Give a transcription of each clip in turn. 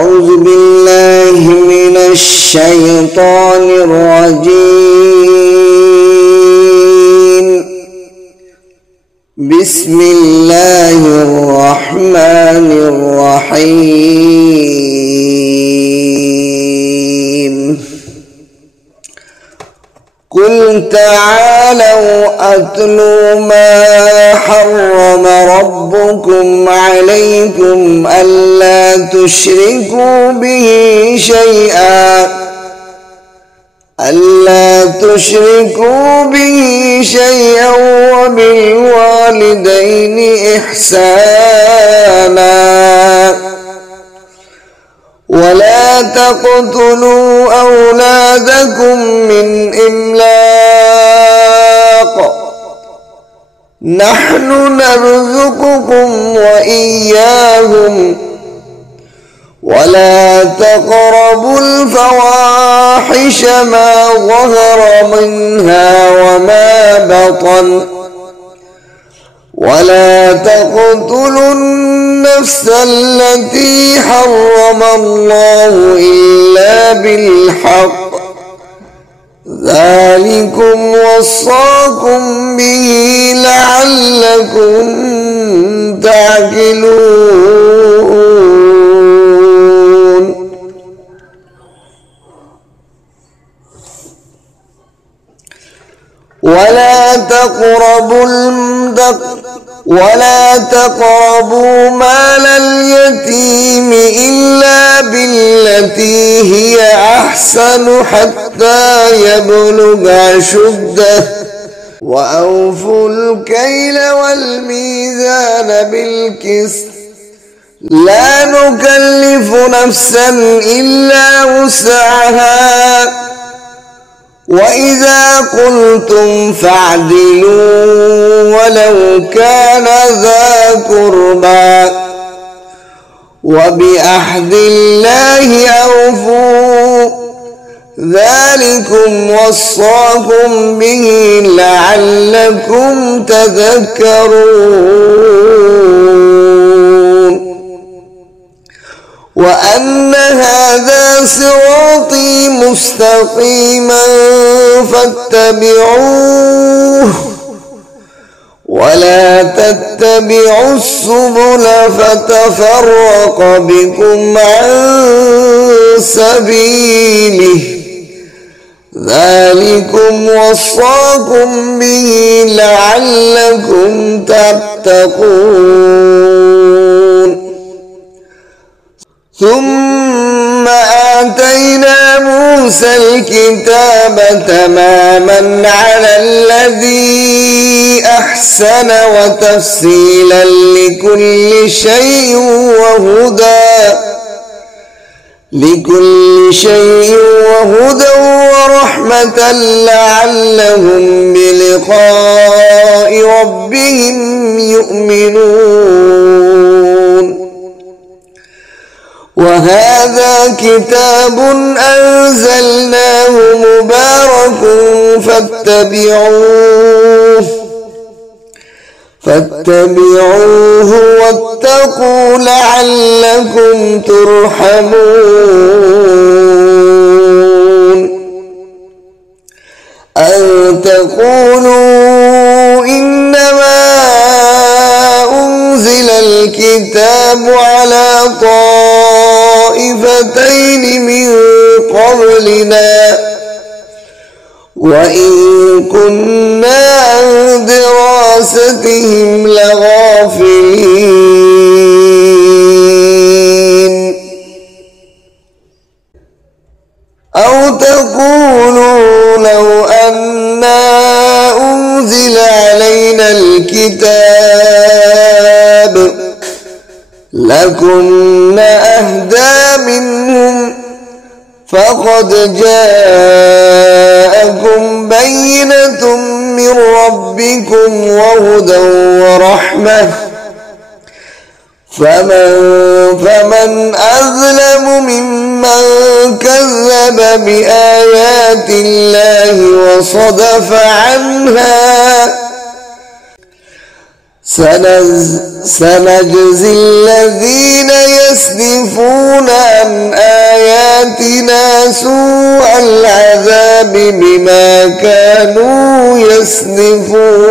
أعوذ بالله من الشيطان الرجيم. بسم الله الرحمن الرحيم. قل تعالوا أتلوا ما حرم ربكم عليكم ألا تشركوا به شيئا وبالوالدين إحسانا ولا تقتلوا أولادكم من إملاق نحن نرزقكم وإياهم ولا تقربوا الفواحش ما ظهر منها وما بطن ولا تقتلوا النفس التي حرم الله إلا بالحق ذلكم وصاكم به لعلكم تعقلون. ولا تقربوا مال اليتيم إلا بالتي هي أحسن حتى يبلغ أشده وأوفوا الكيل والميزان بالقسط لا نكلف نفسا إلا وسعها وإذا قلتم فاعدلوا ولو كان ذا قربى وبعهد الله أوفوا ذلكم وصاكم به لعلكم تذكرون. وأن هذا صراطي مستقيما فاتبعوه ولا تتبعوا السبل فتفرق بكم عن سبيله ذلكم وصاكم به لعلكم تتقون. ثم آتينا موسى الكتاب تماما على الذي أحسن وتفصيلا لكل شيء وهدى ورحمة لعلهم بلقاء ربهم يؤمنون. وهذا كتاب أنزلناه مبارك فاتبعوه واتقوا لعلكم ترحمون. أن تقولوا إنما أنزل الكتاب على طائفتين من قبلنا وإن كنا عن دراستهم لغافلين. أو تقولوا لو أنا أنزل علينا الكتاب لكنا أهدى منهم فقد جاءكم بينة من ربكم وهدى ورحمة فمن أظلم ممن كذب بآيات الله وصدف عنها سنجزي الذين يصدفون عن العذاب بما كانوا يسلفون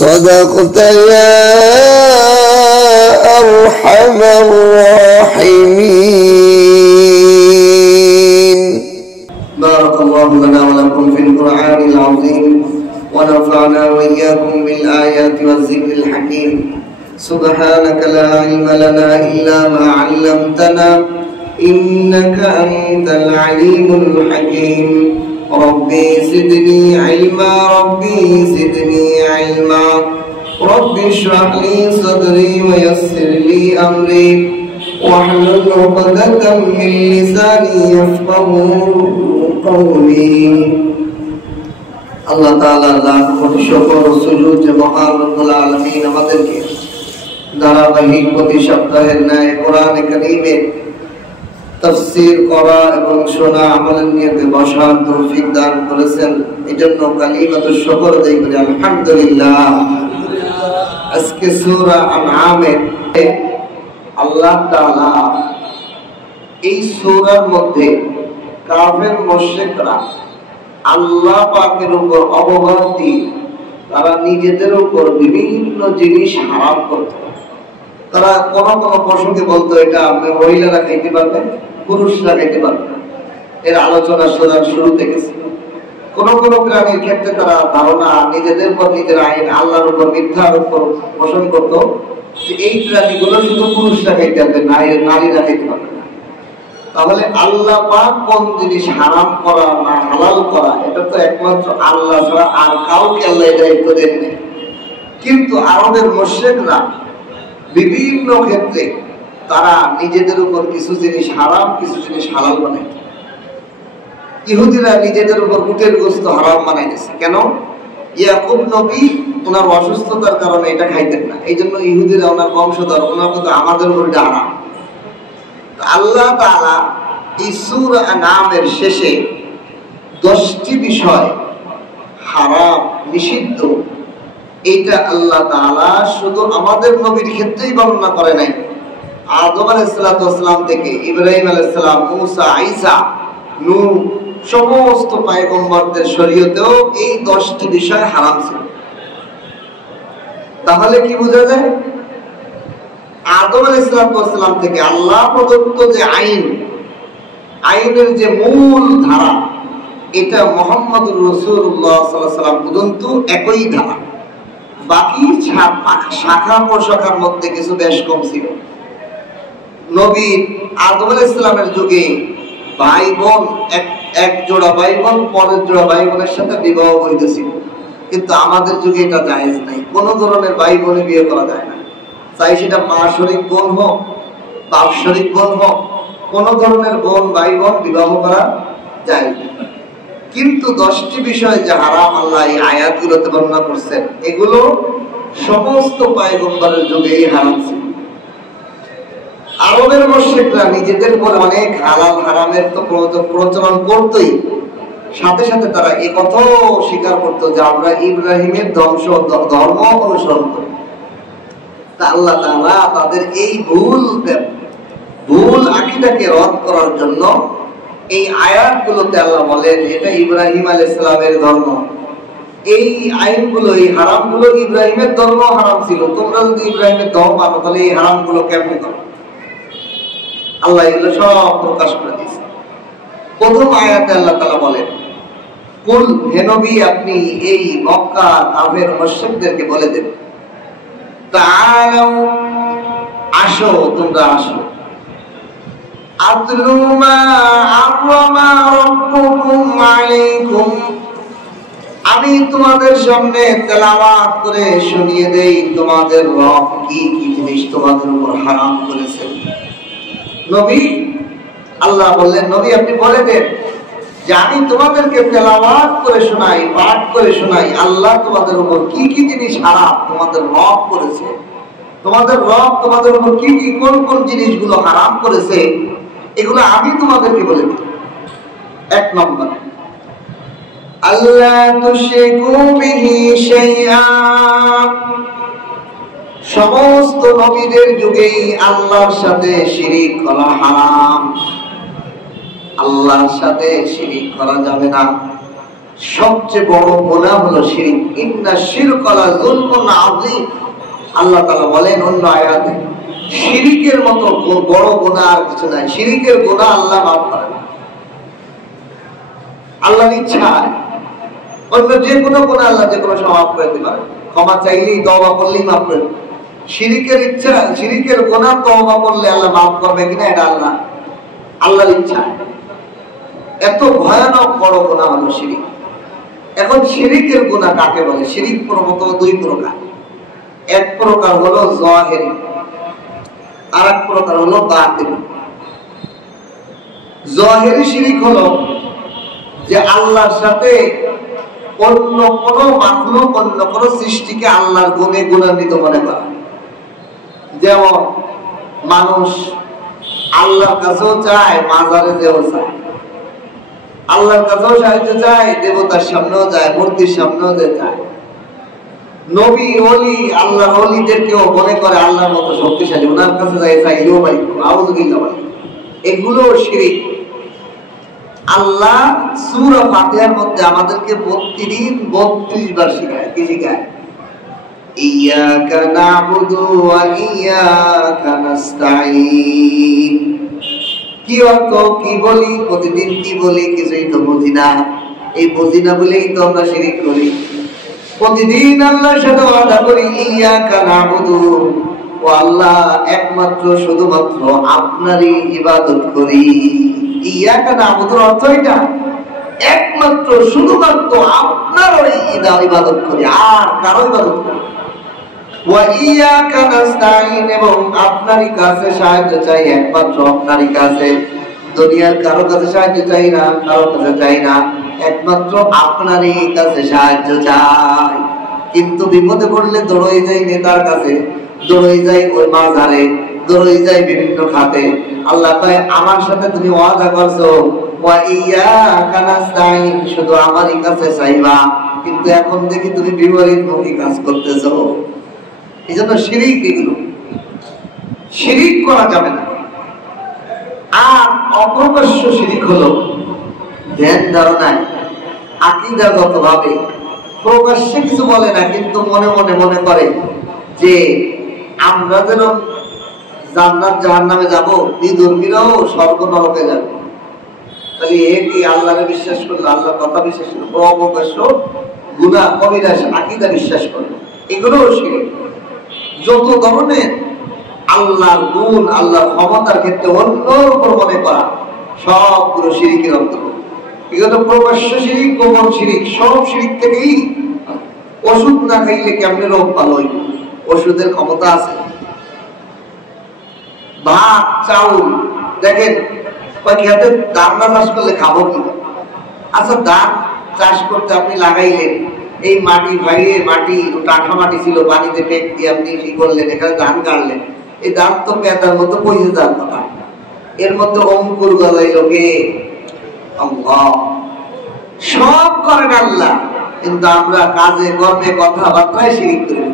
صدقت يا أرحم الراحمين. بارك الله لنا ولكم في القرآن العظيم ونفعنا وإياكم بالآيات والذكر الحكيم. سبحانك لا علم لنا إلا ما علمتنا إنك أنت العليم الحكيم. ربي زدني علما ربي زدني علما ربي اشرح لي صدري ويسر لي أمري واحلل عقدة من لساني يفقهوا قولي. আল্লাহ তাআলার লাখ কোটি শুকর সুজুদ যে মহান রব্বুল আলামিন আমাদেরকে ধারাবাহিক প্রতি সপ্তাহের ন্যায় কোরআন কারীমের তাফসীর করা এবং শোনা আমলের নিয়তে বসার তৌফিক দান করেছেন। এজন্য কালিমাতু শুকর আদায় করি আলহামদুলিল্লাহ। আজকে সূরা আনআমের আল্লাহ তাআলা এই সূরার মধ্যে কাফের মুশরিকরা আল্লাহ পাকের উপর অবমাননা দিয়ে তারা নিজেদের উপর বিভিন্ন জিনিস হারাম করত। তারা কোন কোন প্রসঙ্গে বলতো এটা মহিলারা খাইতে পারবে, পুরুষরা খাইতে পারবে। এর আলোচনা সূরার শুরুতে গেছে। কোন কোন প্রাণীর ক্ষেত্রে তারা ধারণা নিজেদের উপর নিজের আইন আল্লাহর উপর মিথ্যার উপর পোষণ করত যে এই প্রাণীগুলো শুধু পুরুষরা খাইতে পারবে, নারীরা খাইতে পারবে। তাহলে আল্লাহ পাক কোন জিনিস হারাম করা না হালাল করা এটা তো একমাত্র আল্লাহ ছাড়া আর কাউকে আল্লাহ এটা দায়িত্ব দেননি। কিন্তু আরবের মুশরিকরা বিভিন্ন ক্ষেত্রে তারা নিজেদের উপর কিছু জিনিস হারাম কিছু জিনিস হালাল বানায়। ইহুদিরা নিজেদের উপর উটের গোশত হারাম বানাইছে। কেন? ইয়াকুব নবী ওনার অসুস্থতার কারণে এটা খাইতেন না, এই জন্য ইহুদিরা ওনার বংশধর ওনার কথা আমাদের উপর এটা হারাম। আল্লাহ তাআলা এই সূরা আনআমের শেষে 10টি বিষয় হারাম নিষিদ্ধ এইটা আল্লাহ তাআলা শুধু আমাদের নবীর ক্ষেত্রেই বর্ণনা করে নাই। আদম আলাইহিস সালাম থেকে ইব্রাহিম আলাইহিস সালাম, মুসা, ঈসা, নূহ সমস্ত পয়গম্বরদের শরীয়তেও এই 10টি বিষয় হারাম ছিল। তাহলে কি বোঝা যায়? আদম আলাইহিস সালাম থেকে আল্লাহ প্রদত্ত যে আইনের যে মূল ধারা এটা মুহাম্মদুর রাসূলুল্লাহ সাল্লাল্লাহু আলাইহি ওয়াসাল্লাম পর্যন্ত একই ধারা। বাকি শাখা প্রশাখার মধ্যে কিছু বেশ কম ছিল। নবী আদম আলাইহিস সালামের যুগে ভাই বোন এক জোড়া ভাই বোন পরের জোড়া ভাই বোনের সাথে বিবাহ হইতেছিল, কিন্তু আমাদের যুগে এটা জায়েজ নাই। কোন ধরনের ভাই বোনে বিয়ে করা যায় না, চাই সেটা মা শরীক বোন হোক বাপ শরীক বোন হোক, কোন ধরনের বোন ভাই বোন বিবাহ করা যায় না। কিন্তু 10টি বিষয় যে হারাম আল্লাহ এই আয়াতগুলোতে বর্ণনা করছেন এগুলো সমস্ত পয়গম্বরের যুগেই হারাম ছিল। আরবের মুশরিকরা নিজেদের উপর অনেক হালাল হারামের তো প্রচলন করতই, সাথে সাথে তারা এই কথাও স্বীকার করতো যে আমরা ইব্রাহিমের ধর্ম অনুসরণ করি। তা আল্লাহ তাআলা তাদের এই ভুল আকীদাকে রদ করার জন্য এই আয়াতগুলোতে আল্লাহ বলেন এটা ইব্রাহিম আলাইহিস সালামের ধর্ম। এই আইনগুলো এই হারামগুলো ইব্রাহিমের ধর্ম হারাম ছিল, তোমরা যদি ইব্রাহিমের ধর্ম মানো তাহলে এই হারামগুলো কেমন করো? আল্লাহ এগুলো সব প্রকাশ করে দিয়েছে। প্রথম আয়াতে আল্লাহ তাআলা বলেন কুল হে নবী আপনি এই মক্কা কাফের মুশরিকদেরকে বলে দেন তাআলাউ আসো তোমরা আসো আতলু মা আররামা রাব্বুকুম আলাইকুম আমি তোমাদের সামনে তেলাওয়াত করে শুনিয়ে দেই তোমাদের রব কি কি জিনিস তোমাদের উপর হারাম করেছেন। নবী আল্লাহ বললেন নবী আপনি বলে দেন যে আমি তোমাদেরকে তেলাওয়াত করে শোনাই পাঠ করে শোনাই আল্লাহ তোমাদের উপর কি কি জিনিস হারাম তোমাদের রব করেছে, তোমাদের রব তোমাদের উপর কি কি কোন কোন জিনিসগুলো হারাম করেছে এগুলো আমি তোমাদেরকে বলে দিই। 1 নম্বর আল্লাহ তুশরিকু বিহি শাইআ সমস্ত নবীদের যুগেই আল্লাহর সাথে শিরিক করা হারাম। আল্লাহর সাথে শিরিক করা যাবে না। সবচেয়ে বড় গুনাহ হলো শিরিক। ইন্না শিরকা লাযুলমুন আযীম। আল্লাহ তাআলা বলেন অন্য আয়াতে, শিরিকের মতো বড় গুনাহ আর কিছু নাই। শিরিকের গুনাহ আল্লাহ মাফ করেন না। আল্লাহর ইচ্ছা অন্য যে কোনো গুনাহ আল্লাহ যে কোনো সময় মাফ করে দিতে পারে। ক্ষমা চাইলেই, তওবা করলেই মাফ করে। শিরিকের ইচ্ছা, শিরিকের গুনাহ তওবা করলে আল্লাহ মাফ করবে কিনা এটা আল্লাহর ইচ্ছা। এত ভয়ানক বড় গুনাহ হলো শিরিক। এখন শিরিকের গুনাহ কাকে বলে? শিরিক প্রথমত দুই প্রকার। এক প্রকার হলো যাহিরি, আর এক প্রকার হলো বাতিনি। যাহিরি শিরিক হলো যে আল্লাহর সাথে অন্য কোন মাখলুক, অন্য কোন সৃষ্টিকে আল্লাহর গুণে গুণান্বিত মনে করা। যেমন মানুষ আল্লাহর কাছেও চায়, মাজারে যেও চায়, আল্লাহর কাছেও সাহায্য চায়, দেবতার সামনেও যায়, মূর্তির সামনেও যায়। নবী ওলি, আল্লাহর ওলিদেরকেও মনে করে আল্লাহর মতো শক্তিশালী, ওনার কাছে যায় চাইলেও পাই। আউযুবিল্লাহ। এগুলো শিরিক। আল্লাহ সূরা ফাতিহার মধ্যে আমাদেরকে 32 বার শেখায়। কি শেখায়? ইয়্যাকা না'বুদু ওয়া ইয়্যাকা নাস্তাঈন। কি অর্থ, কি বলি, প্রতিদিন কি বলি, কিছুই তো বুঝি না। এই বুঝি না বলেই তো আমরা শিরিক করি। প্রতিদিন আল্লাহর সাথে ওয়াদা করি, ইয়্যাকা না'বুদু, ও আল্লাহ একমাত্র শুধুমাত্র আপনারই ইবাদত করি। ইয়্যাকা না'বুদুর অর্থ এটা, একমাত্র শুধুমাত্র আপনারই ইবাদত করি, আর কারো ইবাদত করি। ওয়া ইয়্যাকা নাস্তাঈন, এবং আপনারই কাছে সাহায্য চাই, একমাত্র আপনারই কাছে। দুনিয়ার কারো কাছে সাহায্য চাই না, কারো কাছে চাই না, একমাত্র আপনারই কাছে সাহায্য চাই। কিন্তু বিপদে পড়লে দৌড়ই যাই নেতার কাছে, দৌড়ই যাই ওই মাজারে, দৌড়ই যাই বিভিন্ন খাতে। আল্লাহ কয় আমার সাথে তুমি ওয়াদা করছো, ওয়া ইয়্যাকা নাস্তাঈন, শুধু আমারই কাছে চাইবা, কিন্তু এখন দেখি তুমি বিপরীতমুখী কাজ করতেছো। এই জন্য শিরিক, এগুলো শিরিক করা যাবে না। আর অপ্রকাশ্য শিরিক হলো ধ্যান ধারণায়, আকীদাগত ভাবে প্রকাশ্যে কিছু বলে না, কিন্তু মনে মনে মনে করে যে আমরা যেন জান্নাত জাহান্নামে যাব, বিধর্মীরাও স্বর্গ নরকে যাবে। তাহলে এ কি আল্লাহরে বিশ্বাস করলো, আল্লাহর কথা বিশ্বাস করলো? অপ্রকাশ্য গুনাহ, কবিরা, আকীদা বিশ্বাস করলো, এগুলোও শিরিক। যত ধরনের আল্লাহর গুণ, আল্লাহর ক্ষমতার ক্ষেত্রে অন্যর উপর মনে করা, সবগুলো শিরিকের অন্তর্গত। এগুলো প্রকাশ্য শিরিক, গোপন শিরিক, সব শিরিক থেকেই। ওষুধ না খাইলে কেমনে রোগ ভালো হইবে? ওষুধের ক্ষমতা আছে। ভাত, চাউল, দেখেন খেতে ধান চাষ করলে খাবো কি? আচ্ছা, ধান চাষ করতে আপনি লাগাইলেন, এই মাটি ভাইয়ে, মাটি টাঠা মাটি ছিল, পানিতে পেক দিয়ে আপনি কি করলেন, এখানে ধান কাটলেন। এই ধান তো পেতার মতো পয়সা যাওয়ার কথা, এর মধ্যে অঙ্কুর গজাইল কে? আল্লাহ। সব করেন আল্লাহ, কিন্তু আমরা কাজে কর্মে কথাবার্তায় শিরিক করি।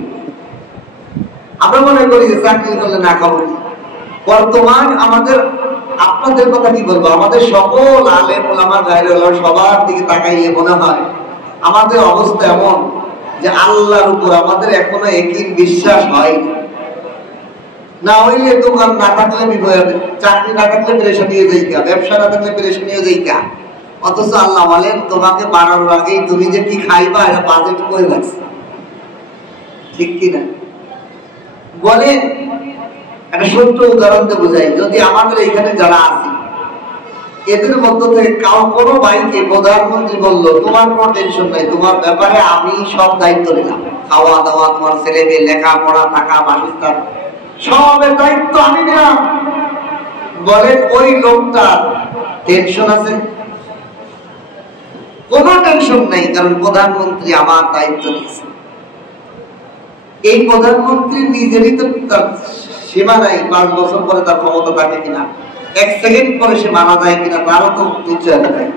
আমরা মনে করি যে চাকরি করলে না খাবো। বর্তমান আমাদের, আপনাদের কথা কি বলবো, আমাদের সকল আলেম ওলামা গায়রে ওলামা সবার দিকে তাকাইলে মনে হয় আমাদের অবস্থা এমন যে আল্লাহর উপর আমাদের এখনো একই বিশ্বাস হয় না। হইলে দোকান না থাকলে বিপদ, চাকরি না থাকলে পেরেশানি হয়ে যাইকা, ব্যবসা না থাকলে পেরেশানি হয়ে যাইকা। অথচ আল্লাহ বলেন তোমাকে বাড়ানোর আগেই তুমি যে কি খাইবা এটা বাজেট করে রাখছে। ঠিক কিনা বলেন? একটা ছোট্ট উদাহরণ দিয়ে বোঝাই। যদি আমাদের এখানে যারা আছে এদের মধ্য থেকে কোনো ভাইকে প্রধানমন্ত্রী বললো তোমার কোনো টেনশন নাই, তোমার ব্যাপারে আমি সব দায়িত্ব নিলাম, খাওয়া দাওয়া, তোমার ছেলে মেয়ে লেখাপড়া, থাকা, বাসস্থান, সবের দায়িত্ব আমি নিলাম, বলেন ওই লোকটার টেনশন আছে? কোনো টেনশন নাই, কারণ প্রধানমন্ত্রী আমার দায়িত্ব নিয়েছে। এই প্রধানমন্ত্রী নিজেরই তো তার সীমা নাই, 5 বছর পরে তার ক্ষমতা থাকে কিনা, 1 সেকেন্ড পরে সে মারা যায় কিনা, তারও তো নিশ্চয়তা নাই।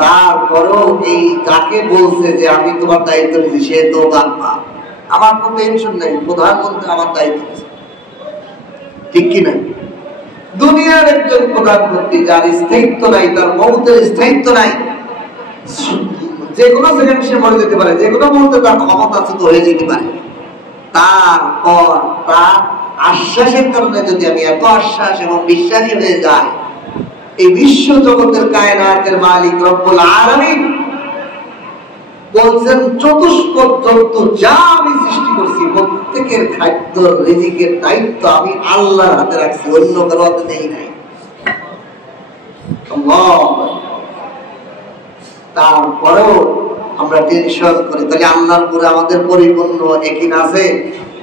তারপরেও এই তাকে বলছে যে আমি তোমার দায়িত্ব নিয়েছি, সে তো বাবা আমার তো টেনশন নাই, প্রধানমন্ত্রী আমার দায়িত্ব, ঠিক কিনা? দুনিয়ার একজন প্রধানমন্ত্রী যার স্থায়িত্ব নাই, তার মমতার স্থায়িত্ব নাই, যে কোনো সেকেন্ড সে মরে যেতে পারে, যে কোনো মুহূর্তে তার ক্ষমতাচ্যুত হয়ে যেতে পারে, তারপর তার আশ্বাসের কারণে যদি আমি এত আশ্বাস এবং বিশ্বাসী হয়ে যাই, এই বিশ্ব জগতের কায়নাতের মালিক রব্বুল আলামিন বলছেন চতুষ্পদ জন্তু যা আমি সৃষ্টি করছি প্রত্যেকের খাদ্য রিজিকের দায়িত্ব আমি আল্লাহর হাতে রাখছি, অন্য কারো হাতে নেই নাই। তারপরেও আমরা টেনশন করি, তাহলে আল্লাহর উপরে আমাদের পরিপূর্ণ একই আছে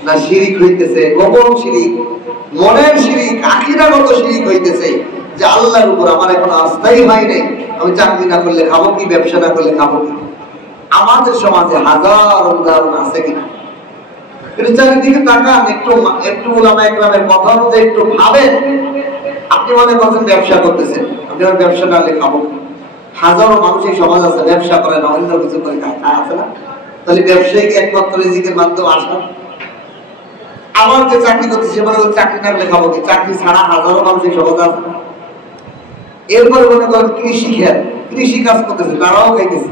না শিরিক হইতেছে? গোপন শিরিক, মনের শিরিক, আখিরাগত শিরিক হইতেছে যে আল্লাহর উপর আমার এখন আস্থাই হয় নাই। আমি চাকরি না করলে খাবো কি, ব্যবসা না করলে খাবো কি? আমাদের সমাজে হাজার উদাহরণ আছে কিনা? চারিদিকে তাকান, একটু ওলামা একরামের কথা অনুযায়ী একটু ভাবেন। আপনি মনে করছেন ব্যবসা করতেছেন, আপনি আমার ব্যবসা না হলে খাবো কি? হাজারো মানুষ এই সমাজ আছে ব্যবসা করে না, অন্য কিছু করে খায়, আছে না? তাহলে ব্যবসায়ী কি একমাত্র রিজিকের মাধ্যমে আসা? আমার যে চাকরি করতেছে সে মনে করছে চাকরি না করলে খাবো কি? চাকরি ছাড়া হাজারো মানুষ এই সমাজ আছে। এরপরে মনে করেন কৃষি খেত, কৃষি কাজ করতেছে, তারাও খাইতেছে।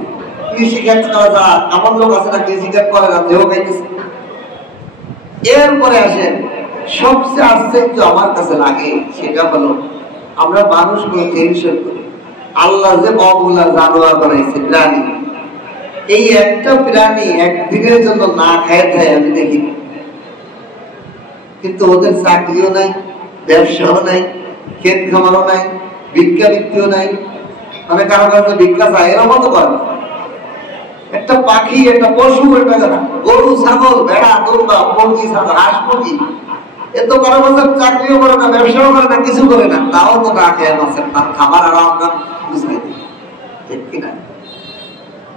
কৃষি ক্ষেত ছাড়া এমন লোক আছে না কৃষি ক্ষেত করে না, দেহ খাইতেছে। এরপরে আসেন সবচেয়ে আশ্চর্য আমার কাছে লাগে, সেটা হলো আমরা মানুষগুলো টেনশন করি। আল্লাহ যে অবলা জানোয়ার বানাইছে, প্রাণী, এই একটা প্রাণী একদিনের জন্য না খায় খায় আমি দেখি, কিন্তু ওদের চাকরিও নাই, ব্যবসাও নাই, ক্ষেত খামারও নাই, ভিক্ষা বৃত্তিও নাই, মানে কারো কাছে ভিক্ষা চায় এরকম তো করে। একটা পাখি, একটা পশু, একটা গরু, ছাগল, ভেড়া, দুর্বা, মুরগি, হাঁস, মুরগি, এত কারো কাছে চাকরিও করে না, ব্যবসাও করে না, কিছু করে না, তাও তো না খেয়ে বাঁচেন, তার খাবার আর আমরা বুঝাই দিই, ঠিক কিনা?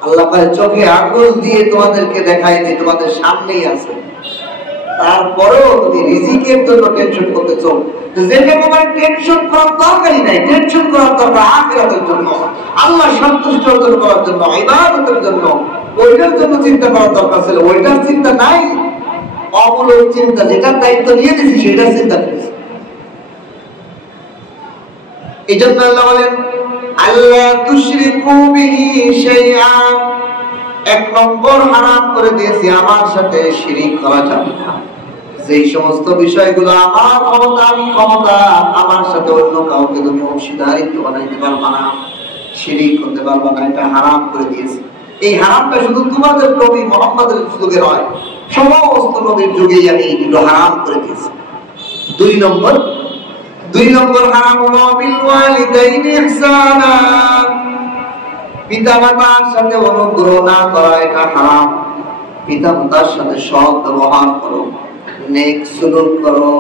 আল্লাহ পায় চোখে আঙুল দিয়ে তোমাদেরকে দেখায় যে তোমাদের সামনেই আছে, তারপরেও তুমি রিজিকের জন্য টেনশন করতেছো, যেটা তোমার টেনশন করার দরকারই নাই। টেনশন করার দরকার আখিরাতের জন্য, আল্লাহ সন্তুষ্ট অর্জন করার জন্য, ইবাদতের জন্য, ওইটার জন্য চিন্তা করার দরকার ছিল। ওইটার চিন্তা নাই, অমূলক চিন্তা, যেটার দায়িত্ব নিয়ে দিয়েছি সেটার চিন্তা করেছি। এই জন্য আল্লাহ বলেন আল্লাহ তুশরিকু বিহি শাইআ, এক নম্বর হারাম করে দিয়েছি আমার সাথে শিরিক করা যাবে না। যেই সমস্ত বিষয়গুলো আমার ক্ষমতা, আমি ক্ষমতা, আমার সাথে অন্য কাউকে তুমি অংশীদারিত্ব বানাইতে পারবা না, শিরিক করতে পারবা না, এটা হারাম করে দিয়েছি। এই হারামটা শুধু তোমাদের নবী মুহাম্মদের যুগে নয়, সমস্ত নবীর যুগেই আমি এগুলো হারাম করে দিয়েছি। দুই নম্বর হারাম হলো বিল ওয়ালিদাইনি ইহসানা, পিতামাতার সাথে অনুগ্রহ না করা, এটা হারাম। পিতামাতার সাথে সৎ ব্যবহার করো, নেক সুলুক করো,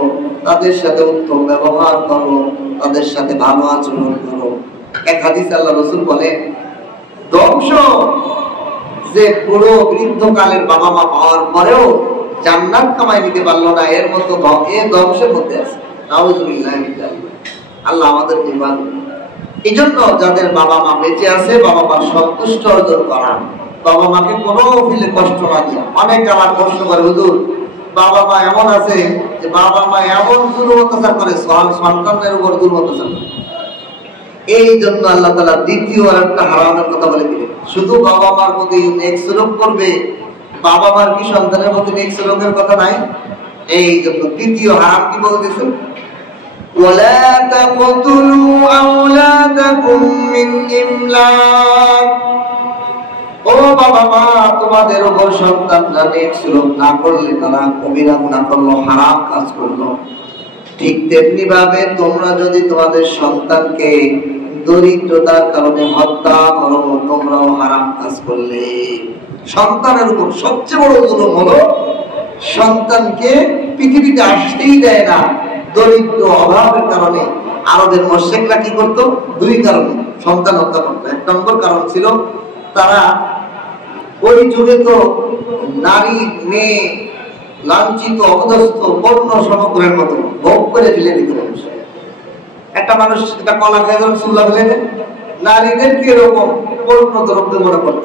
তাদের সাথে উত্তম ব্যবহার করো, তাদের সাথে ভালো আচরণ করো। এক হাদিসে আল্লাহ রাসূল বলেন, ধ্বংস যে পুরো বৃদ্ধকালের বাবা মা পাওয়ার পরেও জান্নাত কামাই নিতে পারলো না, এর মতো ধ্বংসের মধ্যে আছে। নাউযুবিল্লাহ, আল্লাহ আমাদেরকে ভালো। এই জন্য যাদের বাবা মা বেঁচে আছে, বাবা মার সন্তুষ্ট অর্জন করা, বাবা মাকে কোনো ফিলে কষ্ট না দিয়া। অনেকে আমার প্রশ্ন করে, হুজুর বাবা মা এমন আছে যে বাবা মা এমন জুলুম অত্যাচার করে, সন্তানদের উপর জুলুম অত্যাচার করে। এই জন্য আল্লাহ তাআলা দ্বিতীয় আর একটা হারামের কথা বলে দিলেন, শুধু বাবা মার প্রতি নেক সুলুক করবে, বাবা মার কি সন্তানের প্রতি নেক সুলুকের কথা নাই? এই জন্য দ্বিতীয় হারাম কি বলতেছেন, ওয়ালা তাকতুলু আওলাদাকুম মিন ইমলাক, ও বাবা মা তোমাদের উপর সন্তানরা নেক সুলুক না করলে, তারা কবিরা গুনাহ করলো, হারাম কাজ করলো, ঠিক তেমনি ভাবে তোমরা যদি তোমাদের সন্তানকে দরিদ্রতার কারণে হত্যা করো, তোমরাও হারাম কাজ করলে। সন্তানের উপর সবচেয়ে বড় জুলুম হলো সন্তানকে পৃথিবীতে আসতেই দেয় না, দরিদ্র অভাবের কারণে। আরবের মুশরিকরা কি করতো? দুই কারণে সন্তান হত্যা করতো। এক নম্বর কারণ ছিল, তারা ওই যুগে তো নারী মেয়ে লাঞ্ছিত, অপদস্থ, পণ্য সামগ্রীর মতো ভোগ করে ফেলে দিত মানুষ। একটা মানুষ একটা কলা খেয়ে যখন চুল্লা ফেলে দেয়, নারীদেরকে এরকম পণ্য দ্রব্য মনে করত,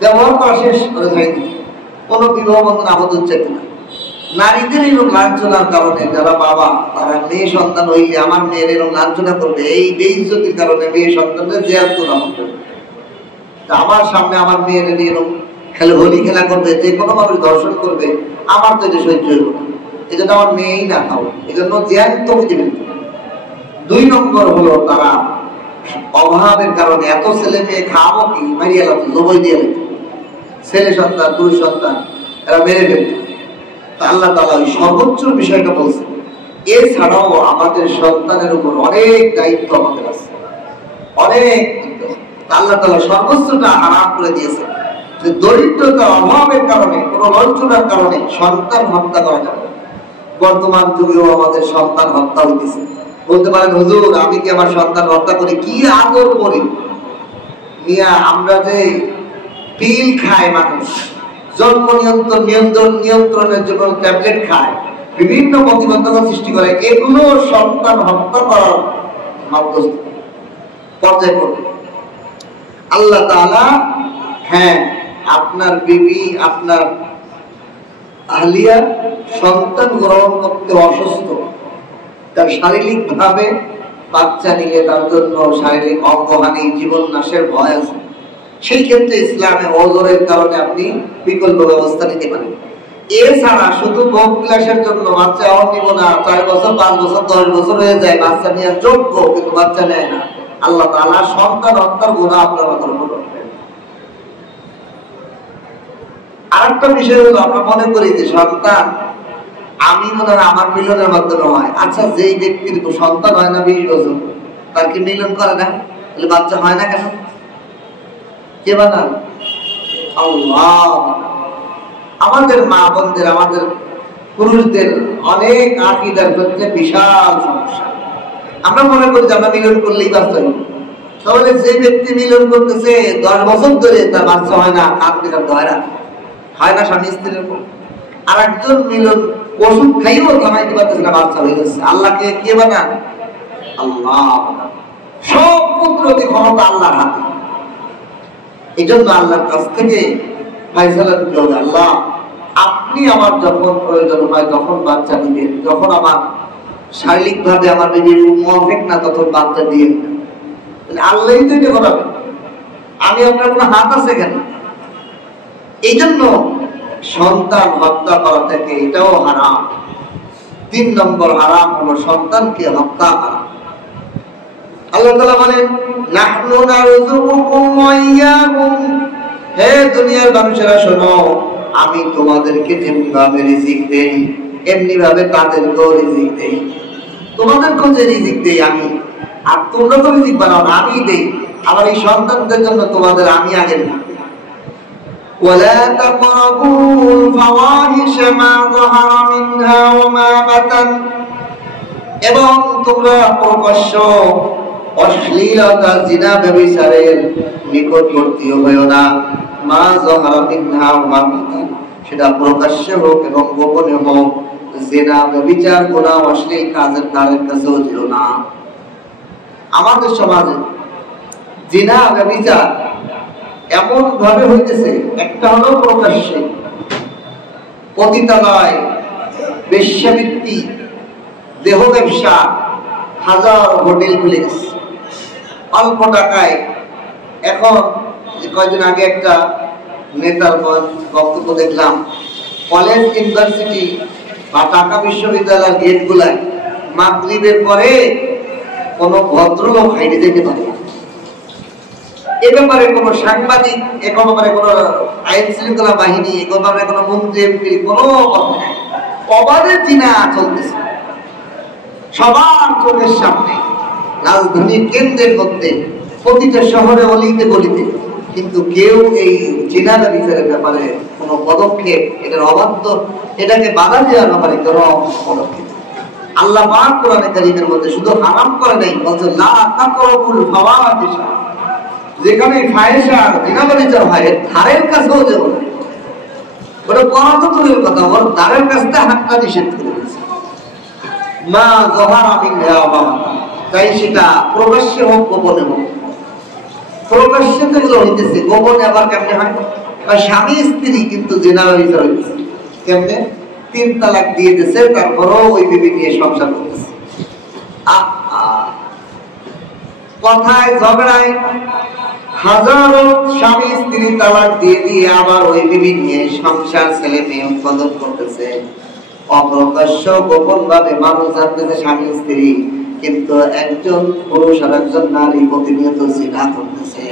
ব্যবহার করা শেষ করে খাই দিত। কোনো বিবাহ বন্ধন আবদ্ধ হচ্ছে না। নারীদের এরকম লাঞ্ছনার কারণে যারা বাবা তারা মেয়ে সন্তান হইলে আমার মেয়ের এরকম লাঞ্ছনা করবে, এই বেইজ্জতির কারণে মেয়ে সন্তানদের জেল তোলা হবে। আমার সামনে আমার মেয়ের এরকম হোলি খেলা করবে, যে কোনো মানুষ দর্শন করবে, আমার তো এটা সহ্য হইব না। এই জন্য আমার মেয়েই না খাও, এই জন্য জ্যান্ত পৃথিবী। 2 নম্বর হলো তারা অভাবের কারণে এত ছেলে মেয়ে খাওয়াবো কি মারিয়ে লাগতো, জবই দিয়ে লাগতো, ছেলে সন্তান 2 সন্তান এরা মেরে ফেলত। আল্লাহ তাআলা ওই সর্বোচ্চ বিষয়টা বলছেন। এছাড়াও আমাদের সন্তানের উপর অনেক দায়িত্ব আমাদের আছে, অনেক। আল্লাহ তাআলা সর্বোচ্চটা হারাম করে দিয়েছেন যে দরিদ্রতার অভাবের কারণে, কোনো লঞ্চনার কারণে সন্তান হত্যা করা যাবে। বর্তমান যুগেও আমাদের সন্তান হত্যা হইতেছে। বলতে পারেন হুজুর আমি কি আমার সন্তান হত্যা করি? কি আদর করি মিয়া, আমরা যে পিল খাই, মানুষ জন্ম নিয়ন্ত্রণের জন্য ট্যাবলেট খায়, বিভিন্ন প্রতিবন্ধকতা সৃষ্টি করে, এগুলো সন্তান হত্যা করার পর্যায়ে পড়বে। আল্লাহ তাআলা হ্যাঁ আপনার বিবি, আপনার আহলিয়া সন্তান গ্রহণ করতে অসুস্থ, তার শারীরিক ভাবে বাচ্চা নিলে তার জন্য শারীরিক অঙ্গহানি, জীবন নাশের ভয় আছে। সেই ক্ষেত্রে ইসলামে ওজরের কারণে আপনি বিকল্প ব্যবস্থা নিতে পারেন। এছাড়া শুধু ভোগ বিলাসের জন্য বাচ্চা আমার নিব না, 4 বছর 5 বছর 10 বছর হয়ে যায়, বাচ্চা নেওয়ার যোগ্য কিন্তু বাচ্চা নেয় না, আল্লাহ তাআলা সন্তান হত্যার গুনাহ আপনার মাথার উপর রাখবেন। আরেকটা বিষয় হলো আমরা মনে করি যে সন্তান আমি মনে হয় আমার মিলনের মাধ্যমে হয়। আচ্ছা, যেই ব্যক্তির সন্তান হয় না 20 বছর, তার কি মিলন করে না? তাহলে বাচ্চা হয় না কেন? কে বানান? আল্লাহ। আমাদের মা বোনদের, আমাদের পুরুষদের অনেক আকীদার ক্ষেত্রে বিশাল সমস্যা। আমরা মনে করি যে আমরা মিলন করলেই বাচ্চা হবে। তাহলে যে ব্যক্তি মিলন করতেছে 10 বছর ধরে তার বাচ্চা হয় না, কাঁদতে কাঁদতে হয় না স্বামী স্ত্রীর উপর। আর একজন মিলন ওষুধ খাইও থামাইতে পারতেছে না, বাচ্চা হয়ে যাচ্ছে। আল্লাহকে কে বানান? আল্লাহ। সব কুদরতি ক্ষমতা আল্লাহর হাতে। এই জন্য আল্লাহর কাছ থেকে ফায়সালা দিতে হবে, আল্লাহ আপনি আমার যখন প্রয়োজন হয় তখন বাচ্চা দিবেন, যখন আমার শারীরিক ভাবে আমার বেবির মুআফিক না তখন বাচ্চা দিবেন। আল্লাহই তো এটা করাবেন, আমি আপনার কোনো হাত আছে কেন? এই জন্য সন্তান হত্যা করা থেকে এটাও হারাম। 3 নম্বর হারাম হলো সন্তানকে হত্যা করা। আল্লাহ তাআলা বলেন নাহনু নারযুকুকুম ওয়া ইয়্যাকুম, হে দুনিয়ার মানুষেরা শোনো, আমি তোমাদেরকে যেমনি ভাবে রিজিক দেই এমনি ভাবে তাদেরকেও রিজিক দেই। তোমাদেরকেও যে রিজিক দেই আমি, আর তোমরা তো রিজিক বানাও না, আমি দেই। আমার এই সন্তানদের জন্য তোমাদের আমি আগে দিই। ولا تقربوا الفواحش ما ظهر منها وما بطن, এবং তোমরা প্রকাশ্য অশ্লীলতা জিনা ব্যভিচারের নিকটবর্তী হইও না। মা যহারা মিনহা ওয়া মা বাতান, সেটা প্রকাশ্যে হোক এবং গোপনে হোক। জিনা ব্যভিচার গুনাহ অশ্লীল কাজের ধারের কাছেও যেও না। আমাদের সমাজে জিনা ব্যভিচার এমন ভাবে হইতেছে, একটা হলো প্রকাশ্যে, পতিতালয়, বেশ্যাবৃত্তি, দেহ ব্যবসা, হাজার হোটেল খুলে গেছে অল্প টাকায়। এখন কয়েকদিন আগে একটা নেতার বক্তব্য দেখলাম, কলেজ, ইউনিভার্সিটি বা ঢাকা বিশ্ববিদ্যালয়ের গেট গুলায় মাগরিবের পরে কোনো ভদ্রলোক হাইটে যেতে পারে। এ ব্যাপারে কোনো সাংবাদিক, এ ব্যাপারে কোনো আইন শৃঙ্খলা বাহিনী, এ ব্যাপারে কোনো মন্ত্রী এমপি কোনো কথা নেই। অবাধে জিনা চলতেছে সবার চোখের সামনে, রাজধানীর কেন্দ্রের মধ্যে, প্রতিটা শহরে অলিতে গলিতে, কিন্তু কেউ এই জিনা বিচারের ব্যাপারে কোনো পদক্ষেপ, এটার অবাধ্য, এটাকে বাধা দেওয়ার ব্যাপারে কোনো পদক্ষেপ। আল্লাহ পাক কোরআনে কারীমের মধ্যে শুধু হারাম করে নাই, বলছে লা তাকরাবুল ফাওয়াহিশা, যেখানে ফাহিশা জিনা বিচার হয় ধারের কাছেও যেও না। ওটা করা তো দূরের কথা, ওর ধারের কাছে হাতটা নিষেধ করে দিয়েছে। মা যহারা মিনহা ওয়া মা বাতান, তাই সেটা প্রকাশ্যে হোক গোপনে হোক। প্রকাশ্যে তো এগুলো হইতেছে, গোপনে আবার কেমনে হয়? আর স্বামী স্ত্রী কিন্তু জিনার বিচার হইতেছে কেমনে? 3 তালাক দিয়ে দিয়েছে, তারপরও ওই বিবি নিয়ে সংসার করতেছে। কথায় ঝগড়ায় হাজারো স্বামী স্ত্রী তালাক দিয়ে দিয়ে আবার ওই বিবি নিয়ে সংসার ছেলে মেয়ে উৎপাদন করতেছে। অপ্রকাশ্য গোপন ভাবে মানুষ জানতেছে স্বামী স্ত্রী, কিন্তু একজন পুরুষ আর একজন নারী প্রতিনিয়ত জিনা করতেছে।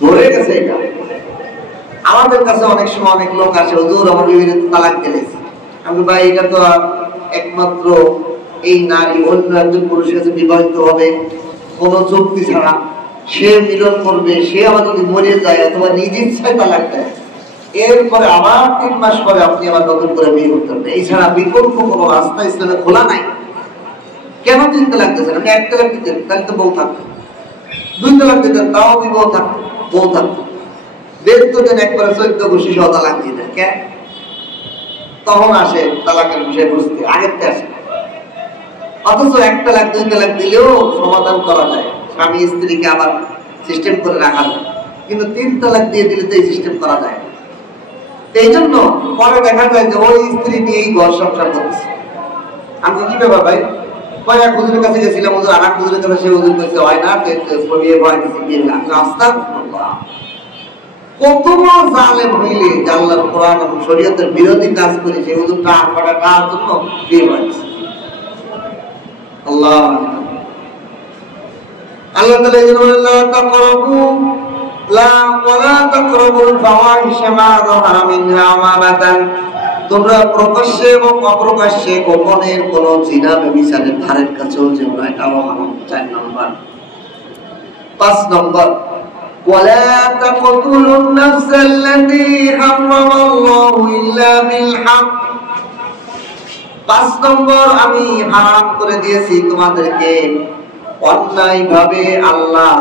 ধরে গেছে এটা। আমাদের কাছে অনেক সময় অনেক লোক আসে, হুজুর আমার বিবির তালাক দিয়েছে। আমি ভাই এটা তো একমাত্র এই নারী অন্য একজন পুরুষের কাছে বিবাহিত হবে কোন যুক্তি ছাড়া, সে মিলন করবে, সে আবার যদি মরে যায় অথবা নিজ ইচ্ছায় তালাক দেয়, এরপরে আবার 3 মাস পরে আপনি আবার নতুন করে বিয়ে করতে পারবেন। এছাড়া বিকল্প কোনো রাস্তা ইসলামে খোলা নাই। কেন 3 তালাক দিতেছেন? আপনি 1 তালাক দিতেন, তাহলে তো বউ থাকতো। 2 তালাক দিতেন, তাও বউ থাকতো, বউ থাকতো। দেখতো দেন একবারে 14 গোষ্ঠী সহ তালাক দিয়ে দেন। কেন? তখন আসে তালাকের বিষয় বুঝতে, আগের তে আসে। অথচ 1 তালাক 2 তালাক দিলেও সমাধান করা যায়, স্বামী স্ত্রীকে আবার সিস্টেম করে রাখা যায়। কিন্তু 3 তালাক দিয়ে দিলে তো এই সিস্টেম করা যায়। এই জন্য পরে দেখা যায় যে ওই স্ত্রী নিয়েই ঘর সংসার করছে। আমি কি ব্যাপার ভাই? এক হুজুরের কাছে গেছিলাম, হুজুর আর এক হুজুরের কাছে, সে হুজুর কইছে হয় না, বিয়ে ভয় দিচ্ছে, বিয়ে না। আস্তাগফিরুল্লাহ। কত বড় জালেম হইলে আল্লাহর কোরআন এবং শরীয়তের বিরোধী কাজ করে সেই হুজুরটা আটপাটা কার জন্য বিয়ে ভয় দিচ্ছে। আল্লাহ আল্লাহ তাআলা এই জন্য লা তাকরাবু ওয়ালা তাকরাবুল ফাওয়াহিশা মা যাহারা মিনহা ওয়া মা বাতান। তোমরা প্রকাশ্যে এবং অপ্রকাশ্যে গোপনের কোন জিনা ব্যভিচারের ধারের কাছেও যেও না, এটাও হারাম। 4 নম্বর। 5 নম্বর, ওয়ালা তাকতুলুন নাফসাল্লাতী হারামাল্লাহু ইল্লা বিল হক। 5 নম্বর, আমি হারাম করে দিয়েছি তোমাদেরকে অন্যায়ভাবে, আল্লাহ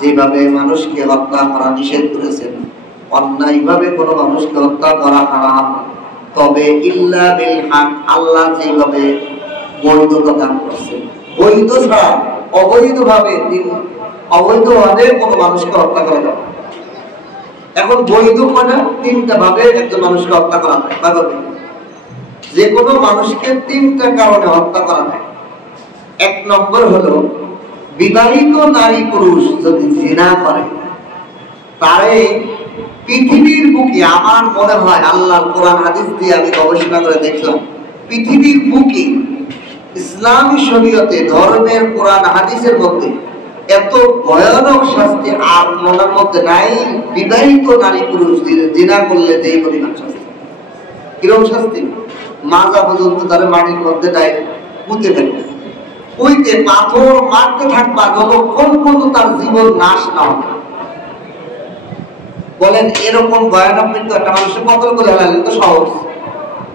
যেভাবে মানুষকে হত্যা করা নিষেধ করেছেন, অন্যায়ভাবে কোনো মানুষকে হত্যা করা হারাম। তবে ইল্লা বিল হক, আল্লাহ যেভাবে বৈধতা দান করেছেন, বৈধ ছাড়া অবৈধভাবে কোনো মানুষকে হত্যা করা যাবে। এখন বৈধ মানে 3টা ভাবে একজন মানুষকে হত্যা করা যায়। ভাবে যে কোনো মানুষকে 3টা কারণে হত্যা করা যায়। 1 নম্বর হলো বিবাহিত নারী পুরুষ যদি জিনা করে, তারে পৃথিবীর বুকে, আমার মনে হয় আল্লাহর কোরআন হাদিস দিয়ে আমি গবেষণা করে দেখলাম, পৃথিবীর বুকে ইসলামী শরীয়তে, ধর্মের কোরআন হাদিসের মধ্যে এত ভয়ানক শাস্তি আর মনের মধ্যে নাই। বিবাহিত নারী পুরুষ জিনা করলে যে পরিমাণ শাস্তি। কিরকম শাস্তি? মাজা পর্যন্ত তারা মাটির মধ্যে পুঁতে ফেলবে, ওইতে পাথর মারতে থাকবা যতক্ষণ পর্যন্ত তার জীবন নাশ না হবে। বলেন এরকম ভয়ানক মৃত্যু একটা মানুষের কতল করে হেলালেন তো সহজ।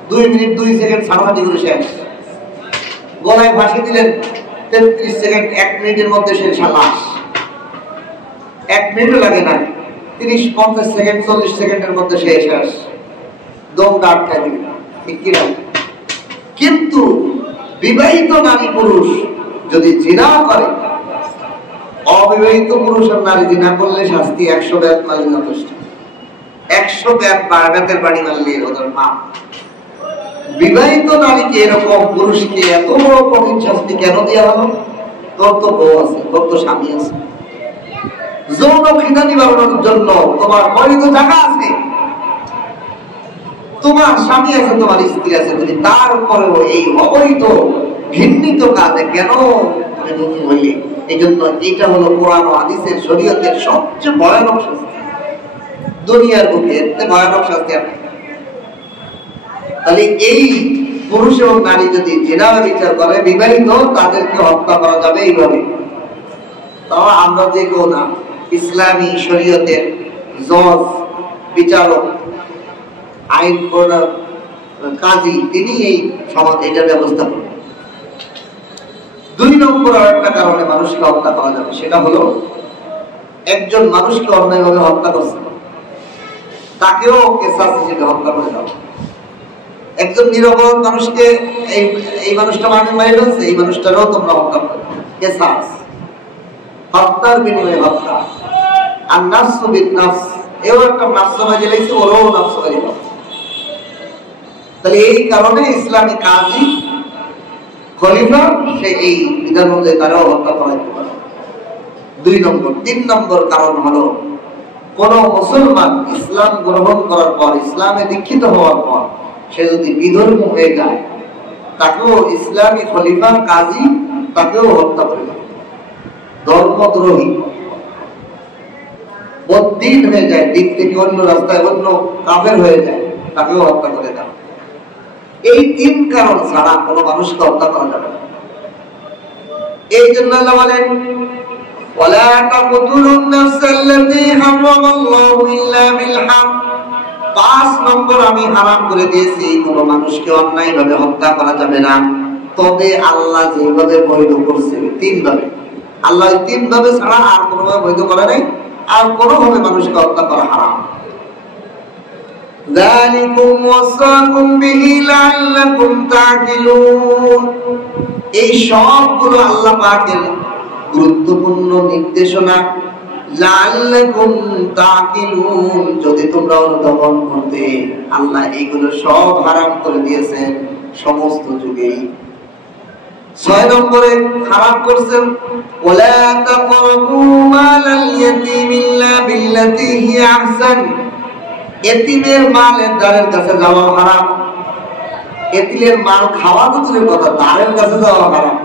2 মিনিট 2 সেকেন্ড ছাড়াছাড়ি করে শেষ। গলায় ফাঁসি দিলেন 33 সেকেন্ড, 1 মিনিটের মধ্যে সে লাশ। 1 মিনিটও লাগে না, 30-50 সেকেন্ড 40 সেকেন্ডের মধ্যে সে শেষ। দমটা আটকায় দিলেন, ঠিক কিনা? কিন্তু বিবাহিত নারী পুরুষ যদি জিনাও করে, অবিবাহিত পুরুষ আর নারী জিনা করলে শাস্তি 100 ব্যাত মারলে যথেষ্ট। 100 ব্যাত বাড়াতের বাড়ি মারলে ওদের মাপ। বিবাহিত নারীকে এরকম পুরুষকে এত বড় কঠিন শাস্তি কেন দেওয়া হলো? তোর তো বউ আছে, তোর তো স্বামী আছে। যৌন ঘৃণা নিবারণের জন্য তোমার বৈধ জায়গা আছে, তোমার স্বামী আছে, তোমার স্ত্রী আছে, তুমি তারপরেও এই অবৈধ ঘৃণিত কাজে কেন হইলে? এই জন্য এটা হলো কোরআন ও হাদিসের শরীয়তের সবচেয়ে ভয়ানক শাস্তি। দুনিয়ার বুকে এতে ভয়ানক শাস্তি আর নেই। তাহলে এই পুরুষ এবং নারী যদি জিনা বিচার করে বিবাহিত, তাদেরকে হত্যা করা যাবে এইভাবে। তাও আমরা যে কেউ না, ইসলামী শরীয়তের জজ, বিচারক, আইন প্রণয়ন, কাজী, তিনি এই সমাজ এটার ব্যবস্থা করবেন। 2 নম্বর আর একটা কারণে মানুষকে হত্যা করা যাবে, সেটা হলো একজন মানুষকে অন্যায়ভাবে হত্যা করছে, তাকেও কেসাস হিসেবে হত্যা করে যাবে। একজন নিরপরাধ মানুষকে এই মানুষটা মারে ফেলছে, এই মানুষটারও তোমরা হত্যা করো, কেসাস, হত্যার বিনিময়ে হত্যা। আর নাফসু বিন নাফস, এও একটা নাফসবাজি লাগছে, ওরও নাফসবাজি লাগছে। তাহলে এই কারণে ইসলামী কাজী খলিফা সে এই বিধান অনুযায়ী তারাও হত্যা করাইতে পারে। 2 নম্বর। 3 নম্বর কারণ হলো কোন মুসলমান ইসলাম গ্রহণ করার পর, ইসলামে দীক্ষিত হওয়ার পর সে যদি বিধর্মী হয়ে যায়, তাকেও ইসলামী খলিফা কাজী তাকেও হত্যা করে দেয়। ধর্মদ্রোহী বদ্দিন হয়ে যায়, দিক থেকে অন্য রাস্তায় অন্য কাফের হয়ে যায়, তাকেও হত্যা করে দেয়। এই 3 কারণ ছাড়া কোনো মানুষকে হত্যা করা যাবে না। এই জন্য আল্লাহ বলেন ওয়ালা তাকতুলুন নাফসাল্লাতী হারামাল্লাহু ইল্লা বিল হক। 5 নম্বর আমি হারাম করে দিয়েছি, কোনো মানুষকে অন্যায়ভাবে হত্যা করা যাবে না, তবে আল্লাহ যেভাবে বৈধ করছে 3 ভাবে। আল্লাহ 3 ভাবে ছাড়া আর কোনোভাবে বৈধ করে নাই, আর কোনোভাবে মানুষকে হত্যা করা হারাম। যালিকুম ওয়াসাকুম বিহি লাআল্লাকুম তা'কিলুন। এই সবগুলো আল্লাহ পাকের গুরুত্বপূর্ণ নির্দেশনা। লাআল্লাকুম তা'কিলুন, যদি তোমরা অনুধাবন করতে। আল্লাহ এইগুলো সব হারাম করে দিয়েছেন সমস্ত যুগেই। 6 নম্বরে হারাম করছেন ওয়ালা তাকরাবু মালাল ইয়াতীম ইল্লা বিল্লাতী হিয়া আহসান। এতিমের মালের দ্বারের কাছে যাওয়া হারাম। এতিমের মাল খাওয়া তো দূরের কথা, দ্বারের কাছে যাওয়া হারাম।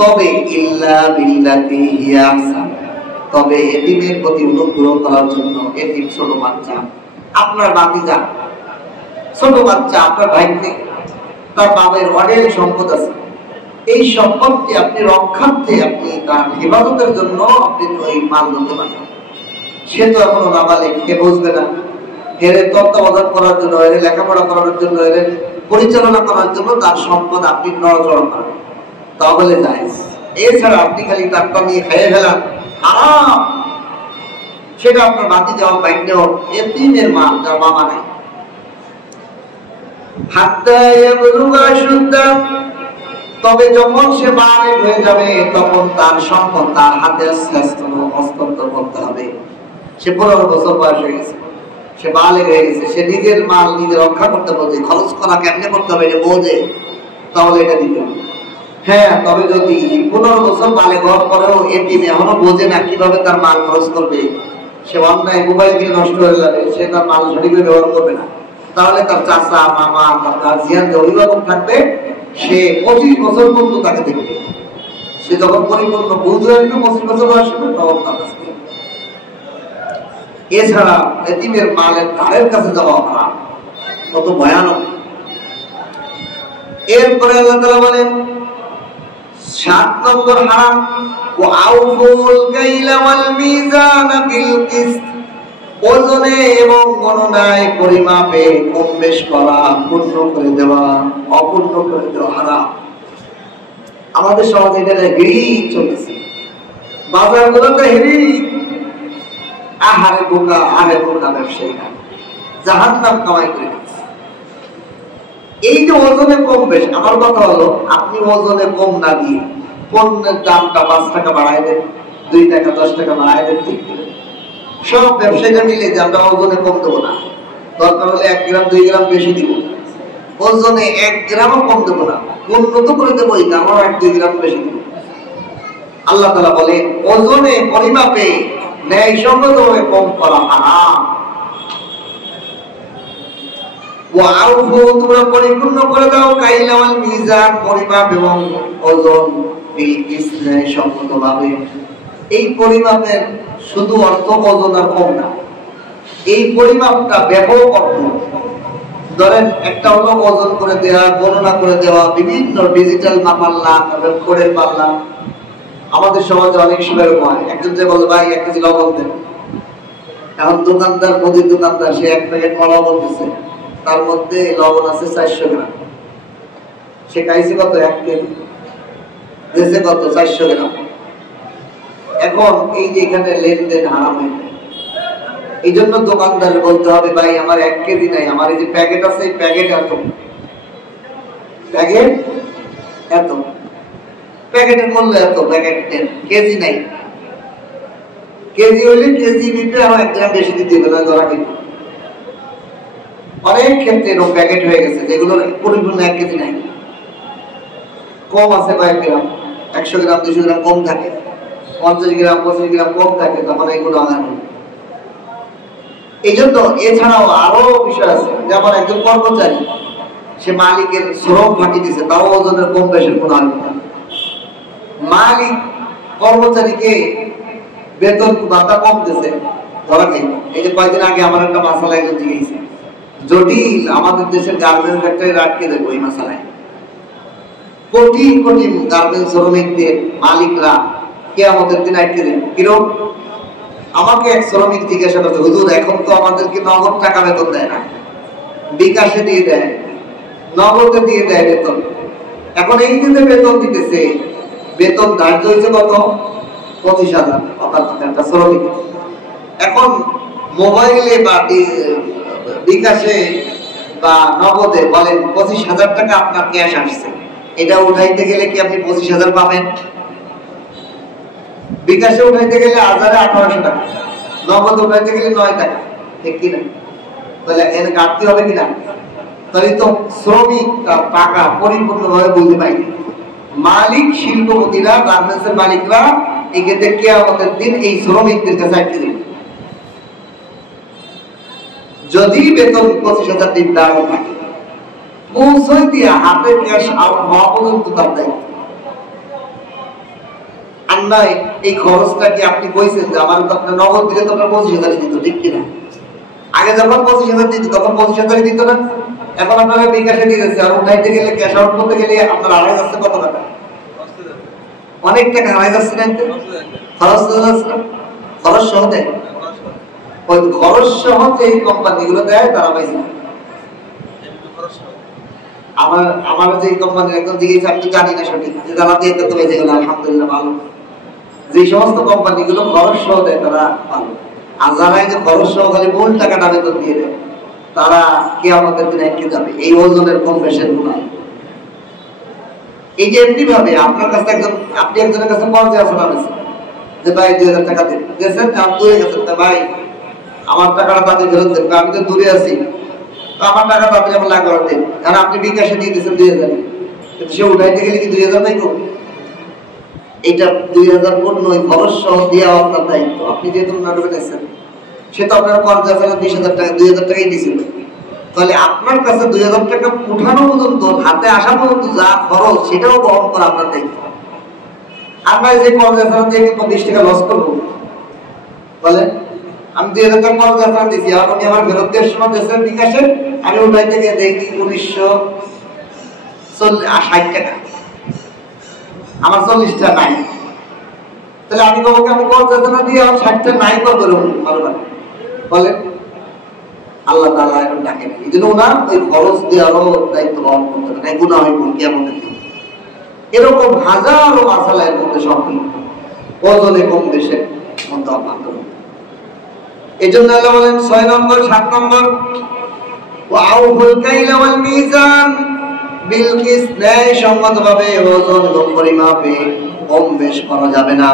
তবে ইল্লা বিল্লাতী হিয়া আহসান, তবে এতিমের প্রতি অনুগ্রহ করার জন্য। এতিম ছোট বাচ্চা, আপনার ভাতিজা, ছোট বাচ্চা, আপনার ভাইকে, তার বাবার অনেক সম্পদ আছে, এই সম্পদকে আপনি রক্ষার্থে, আপনি তার হেফাজতের জন্য আপনি ওই মাল দিতে পারেন। সে তো এখনো নাবালিগ, কে বুঝবে না, এর তত্ত্বাবধান করার জন্য, এর লেখাপড়া করার জন্য, এর পরিচালনা করার জন্য তার সম্পদ আপনি নড়াচড়া করেন, তাহলে জায়েজ। এছাড়া আপনি খালি টাকা নিয়ে খেয়ে ফেলান, হারাম। সেটা আপনার বাতি যাওয়া বাইন্ডেও এতিমের মা, যার বাবা নাই। হাত্তা ইয়াবলুগা শুদ্দা, তবে যখন সে বালেগ হয়ে যাবে তখন তার সম্পদ তার হাতে হস্তান্তর করতে হবে। সে 15 বছর বয়স হয়ে গেছে, সে বালেগ হয়ে গেছে, সে নিজের মাল নিজে রক্ষা করতে বোঝে, খরচ করা কেমনে করতে হবে এটা বোঝে, তাহলে এটা দিতে হবে। হ্যাঁ, তবে যদি 15 বছর বালেগ হওয়ার পরেও এতিম এখনো বোঝে না কিভাবে তার মাল খরচ করবে, সে অন্যায় মোবাইল কিনে নষ্ট হয়ে যাবে, সে তার মাল সঠিকভাবে ব্যবহার করবে না, তাহলে তার চাচা, মামা, তার গার্জিয়ান যে অভিভাবক থাকবে, সে 25 বছর পর্যন্ত তাকে দেখবে। সে যখন পরিপূর্ণ বুঝ হয়ে আসবে, 25 বছর বয়স হবে, তখন তার কাছে। এছাড়া এতিমের মালের ধারের কাছে যাওয়া হারাম, কত ভয়ানক। এরপরে আল্লাহ তাআলা বলেন 7 নম্বর হারাম ওয়াউফুল কাইলা ওয়াল মিজানা বিল কিসত। ওজনে এবং গণনায় পরিমাপে কম বেশ করা, পূর্ণ করে দেওয়া, অপূর্ণ করে দেওয়া হারাম। আমাদের সমাজে এটা হিড়িক চলতেছে, বাজারগুলোতে হিড়িক। আহারে বোকা, আহারে বোকা ব্যবসায়ীরা জাহান্নাম কামাই করে দিচ্ছে। এই যে ওজনে কম বেশ, আমার কথা হলো আপনি ওজনে কম না দিয়ে পণ্যের দামটা 5 টাকা বাড়ায় দেন, 2 টাকা 10 টাকা বাড়ায় দেন, ঠিক করে সব ব্যবসায়ীরা মিলে যে আমরা ওজনে কম দেবো না, দরকার হলে 1 গ্রাম 2 গ্রাম বেশি দিব, ওজনে 1 গ্রামও কম দেবো না, উন্নত করে দেবো, এই দামও 1-2 গ্রাম বেশি দিব। আল্লাহ তাআলা বলে ওজনে পরিমাপে ন্যায়সঙ্গতভাবে কম করা হারাম। ওয়াউফু, তোমরা পরিপূর্ণ করে দাও, কাইলা ওয়াল মিজান, পরিমাপ এবং ওজন, বিল কিসত, ন্যায়সঙ্গতভাবে। এই পরিমাপের শুধু অর্থ ওজন আর কম না, এই পরিমাপটা ব্যাপক অর্থ। ধরেন একটা হলো ওজন করে দেওয়া, গণনা করে দেওয়া, বিভিন্ন ডিজিটাল মাপাল্লা, তারপরে খড়ের পাল্লা। আমাদের সমাজে অনেক সময় এরকম হয়, একজন যে বলে ভাই 1 কেজি লবণ দেন, এখন দোকানদার, মুদির দোকানদার, সে 1 প্যাকেট লবণ দিচ্ছে, তার মধ্যে লবণ আছে 400 গ্রাম, সে খাইছে কত 1 কেজি, দিয়েছে কত 400 গ্রাম। এখন এই যে এখানে লেনদেন হারাম হয়ে যায়। এই জন্য দোকানদার বলতে হবে ভাই আমার 1 কেজি নাই, আমার এই যে প্যাকেট আছে, এই প্যাকেট এত, প্যাকেট এত, প্যাকেটের মূল্য এত, প্যাকেট 10 কেজি নাই। কেজি হইলে কেজি নিতে আরো 1 গ্রাম বেশি দিতে হবে না ধরা কিন্তু। অনেক ক্ষেত্রে এরকম প্যাকেট হয়ে গেছে যেগুলো পরিপূর্ণ 1 কেজি নাই, কম আছে কয়েক গ্রাম, 100 গ্রাম 200 গ্রাম কম থাকে, 50 গ্রাম 25 গ্রাম কম থাকে, তখন এগুলো আগানো। এই জন্য এছাড়াও আরো বিষয় আছে, যেমন একজন কর্মচারী সে মালিকের শ্রম ফাঁকি দিছে, তাও ওজনের কম বেশির কোনো আলোচনা না। মালিক কর্মচারীকে বেতন ভাতা কম দিছে, ধরা নেই। এই যে কয়েকদিন আগে আমার একটা মাসালা একজন জিজ্ঞেস জটিল, আমাদের দেশের গার্মেন্টস ফ্যাক্টরি আটকে দেবো এই মাসালায়। কোটি কোটি গার্মেন্টস শ্রমিকদের মালিকরা কিয়ামতের দিন আটকে দেবে। কিরকম? আমাকে এক শ্রমিক জিজ্ঞাসা করছে, হুজুর এখন তো আমাদেরকে নগদ টাকা বেতন দেয় না, বিকাশে দিয়ে দেয়, নগদে দিয়ে দেয় বেতন। এখন এই যে বেতন দিতেছে, বেতন ধার্য হয়েছে কত? 25,000 একটা শ্রমিক। এখন মোবাইলে বা বিকাশে বা নগদে বলেন 25,000 টাকা আপনার ক্যাশ আসছে, এটা উঠাইতে গেলে কি আপনি 25,000 পাবেন? বিকাশে উঠাইতে গেলে 1800 টাকা, নগদ উঠাইতে গেলে 9 টাকা, ঠিক কিনা? তাহলে এর ঘাটতি হবে কিনা? তাহলে তো শ্রমিক তার টাকা পরিপূর্ণভাবে বুঝতে পাইনি। মালিক শিল্পপতিরা, গার্মেন্টসের মালিকরা এক্ষেত্রে কিয়ামতের দিন এই শ্রমিকদের কাছে আটকে দেবে। যদি বেতন 25,000 দিন দাঁড়ানো থাকে, পৌঁছাই দিয়া হাতে ক্যাশ আউট হওয়া পর্যন্ত তার দায়িত্ব। আর নয় এই খরচটা কি আপনি কইছেন যে আমার তো আপনার নগদ দিলে তো আপনার 25,000 দিত, ঠিক কিনা? আগে যখন 25,000 দিত তখন 25,000 দিত না, এখন আপনারা বিকাশে দিয়ে দিচ্ছে, আর উঠাইতে গেলে ক্যাশ আউট করতে গেলে আপনার আড়াই যাচ্ছে কত টাকা? অনেক টাকা আড়াই যাচ্ছে না, খরচ যাচ্ছে না, খরচ সহ দেয়। ওই খরচ সহ যে কোম্পানিগুলো দেয় তারা পাইছে। আমার যে কোম্পানির একদম দিকে আমি জানি না সঠিক, যে যারা দিয়ে তো বেঁচে গেল আলহামদুলিল্লাহ ভালো। যে সমস্ত কোম্পানিগুলো খরচ সহ দেয় তারা ভালো, আর যারা এই যে খরচ সহ খালি মূল টাকাটা বেতন দিয়ে দেয় তারা কিয়ামতের দিনে আটকে যাবে এই ওজনের কম বেশের গুণায়। এই যে এমনি ভাবে আপনার কাছে আপনি একজনের কাছে পৌঁছে আসেন যে ভাই 2,000 টাকা দিয়েছেন, আপনি দূরে গেছেন, ভাই আমার টাকাটা তাদের ফেরত দেন, আমি তো দূরে আছি, আমার টাকা তাদের আমার লাগবে দেন। কারণ আপনি বিকাশে দিয়ে দিয়েছেন 2,000, কিন্তু সে উঠাইতে গেলে কি 2,000 নাই করুন? এটা 2,000 পূর্ণ ওই খরচ সহ দেওয়া আপনার দায়িত্ব। আপনি যেহেতু নাটকে দেখছেন, সে তো আপনার খরচ আছে 20,000 টাকা, 2,000 টাকাই দিয়েছিল। তাহলে আপনার কাছে 2,000 টাকা উঠানো পর্যন্ত, হাতে আসা পর্যন্ত যা খরচ সেটাও বহন করা আপনার দায়িত্ব। আমরা যে খরচ দিয়ে কিন্তু 20 টাকা লস করবো বলেন? আমি 2,000 টাকা খরচ দিয়েছি, আর উনি আমার ফেরত দেওয়ার সময় দেশের বিকাশে আমি উঠাইতে গিয়ে দেখি 1960 টাকা, আমার 40 টাকা নাই। তাহলে আমি বাবাকে আমি খরচ দিয়ে আমার 60 টাকা নাই করবো বলেন? আল্লাহ তাআলা এখন ডাকেন, এই জন্য ওনার ওই খরচ দেওয়ারও দায়িত্ব বহন করতে হবে, নাই গুনাহ হইব কিয়ামতের দিন। এরকম হাজারো মাসালার মধ্যে সম্পৃক্ত, ওজনে কম বেশে মধ্যে অন্তর্ভুক্ত। এই জন্য আল্লাহ বলেন 6 নম্বর 7 নম্বর, ওয়াউফুল কাইলা ওয়াল মিজান বিল কিস, ন্যায়সঙ্গতভাবে ওজন এবং পরিমাপে কম বেশ করা যাবে না।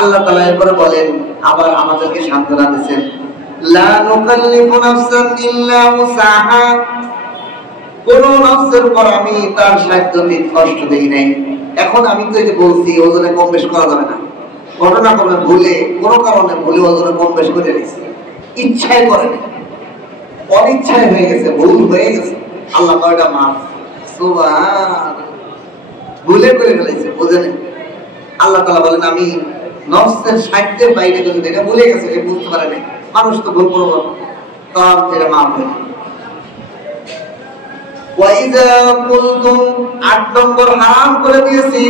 আল্লাহ তাআলা এরপরে বলেন, আবার আমাদেরকে সান্ত্বনা দিয়েছেন, লা নুকাল্লিফু নাফসান ইল্লা উসাহা, কোন নফসের উপর আমি তার সাধ্যতে কষ্ট দেই নাই। এখন আমি তো এই যে বলছি ওজনে কম বেশ করা যাবে না, ঘটনা করে ভুলে, কোনো কারণে ভুলে ওজনে কম বেশ করে নিয়েছে, ইচ্ছায় করে না, অনিচ্ছায় হয়ে গেছে, ভুল হয়ে গেছে, আল্লাহ কয়টা মাফ, সুবহান, ভুলে করে ফেলেছে, বুঝে নেই। আল্লাহ তাআলা বলেন আমি নফসের সাধ্যের বাইরে যদি এটা ভুলে গেছে, সে বুঝতে পারে নাই, মানুষ তো ভুল করবো, তখন এটা মাফ হয়ে যায়। ওয়াইদা কুলতুম, 8 নম্বর হারাম করে দিয়েছি,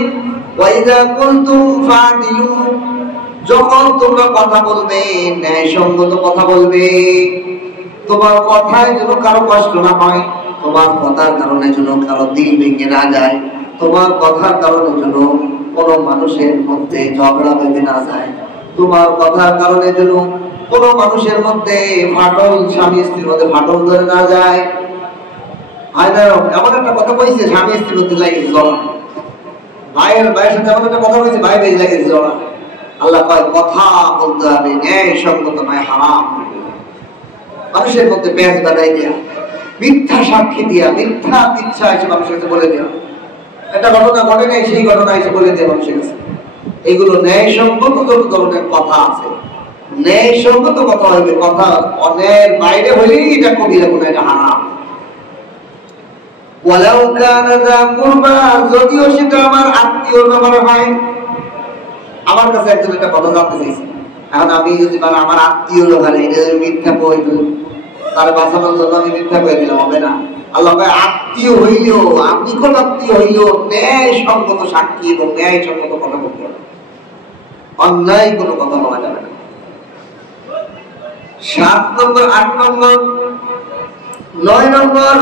ওয়াইদা কুলতুম ফাদিলু, যখন তোমরা কথা বলবে ন্যায়সঙ্গত কথা বলবে, তোমার কথায় যেন কারো কষ্ট না হয়, তোমার কথার কারণে যেন কারো দিল ভেঙে না যায়, তোমার কথার কারণে যেন কোন মানুষের মধ্যে ঝগড়া বেঁধে না যায়, তোমার কথার কারণে যেন কোন মানুষের মধ্যে ফাটল, স্বামী স্ত্রীর মধ্যে ফাটল ধরে না যায়। এমন একটা কথা কইছে, স্বামী স্ত্রীর মধ্যে লাগে জড়া, ভাইয়ের সাথে এমন একটা কথা কইছে, ভাই ভাই লাগে জড়া, আল্লাহ কয় কথা বলতে হবে ন্যায় সঙ্গত নয় হারাম। মানুষের মধ্যে ব্যাস বাঁধাই দেয়া, মিথ্যা সাক্ষী দিয়া, মিথ্যা ইচ্ছা এসে মানুষের কাছে বলে দেওয়া, একটা ঘটনা ঘটে নাই সেই ঘটনা এসে বলে দেওয়া মানুষের কাছে। এগুলো ন্যায় সঙ্গত যত ধরনের কথা আছে, ন্যায় সঙ্গত কথা হইবে, কথা অন্যায়ের বাইরে হইলেই এটা কবিরা গুনাহ, এটা হারাম। ওয়ালাউ কানা যা কুরবা, যদিও সেটা আমার আত্মীয় আমার ভাই। আমার কাছে একজন একটা কথা জানতে চাইছে, এখন আমি যদি মানে আমার আত্মীয় লোকালে এটা মিথ্যা কই তার বাঁচানোর জন্য আমি মিথ্যা করে দিলাম, হবে না। আল্লাহ আত্মীয় হইলেও, আপনি কোন আত্মীয় হইলেও ন্যায় সঙ্গত সাক্ষী এবং ন্যায় সঙ্গত কথা বলতে হবে, অন্যায় কোনো কথা বলা যাবে না। 7 নম্বর, 8 নম্বর, 9 নম্বর,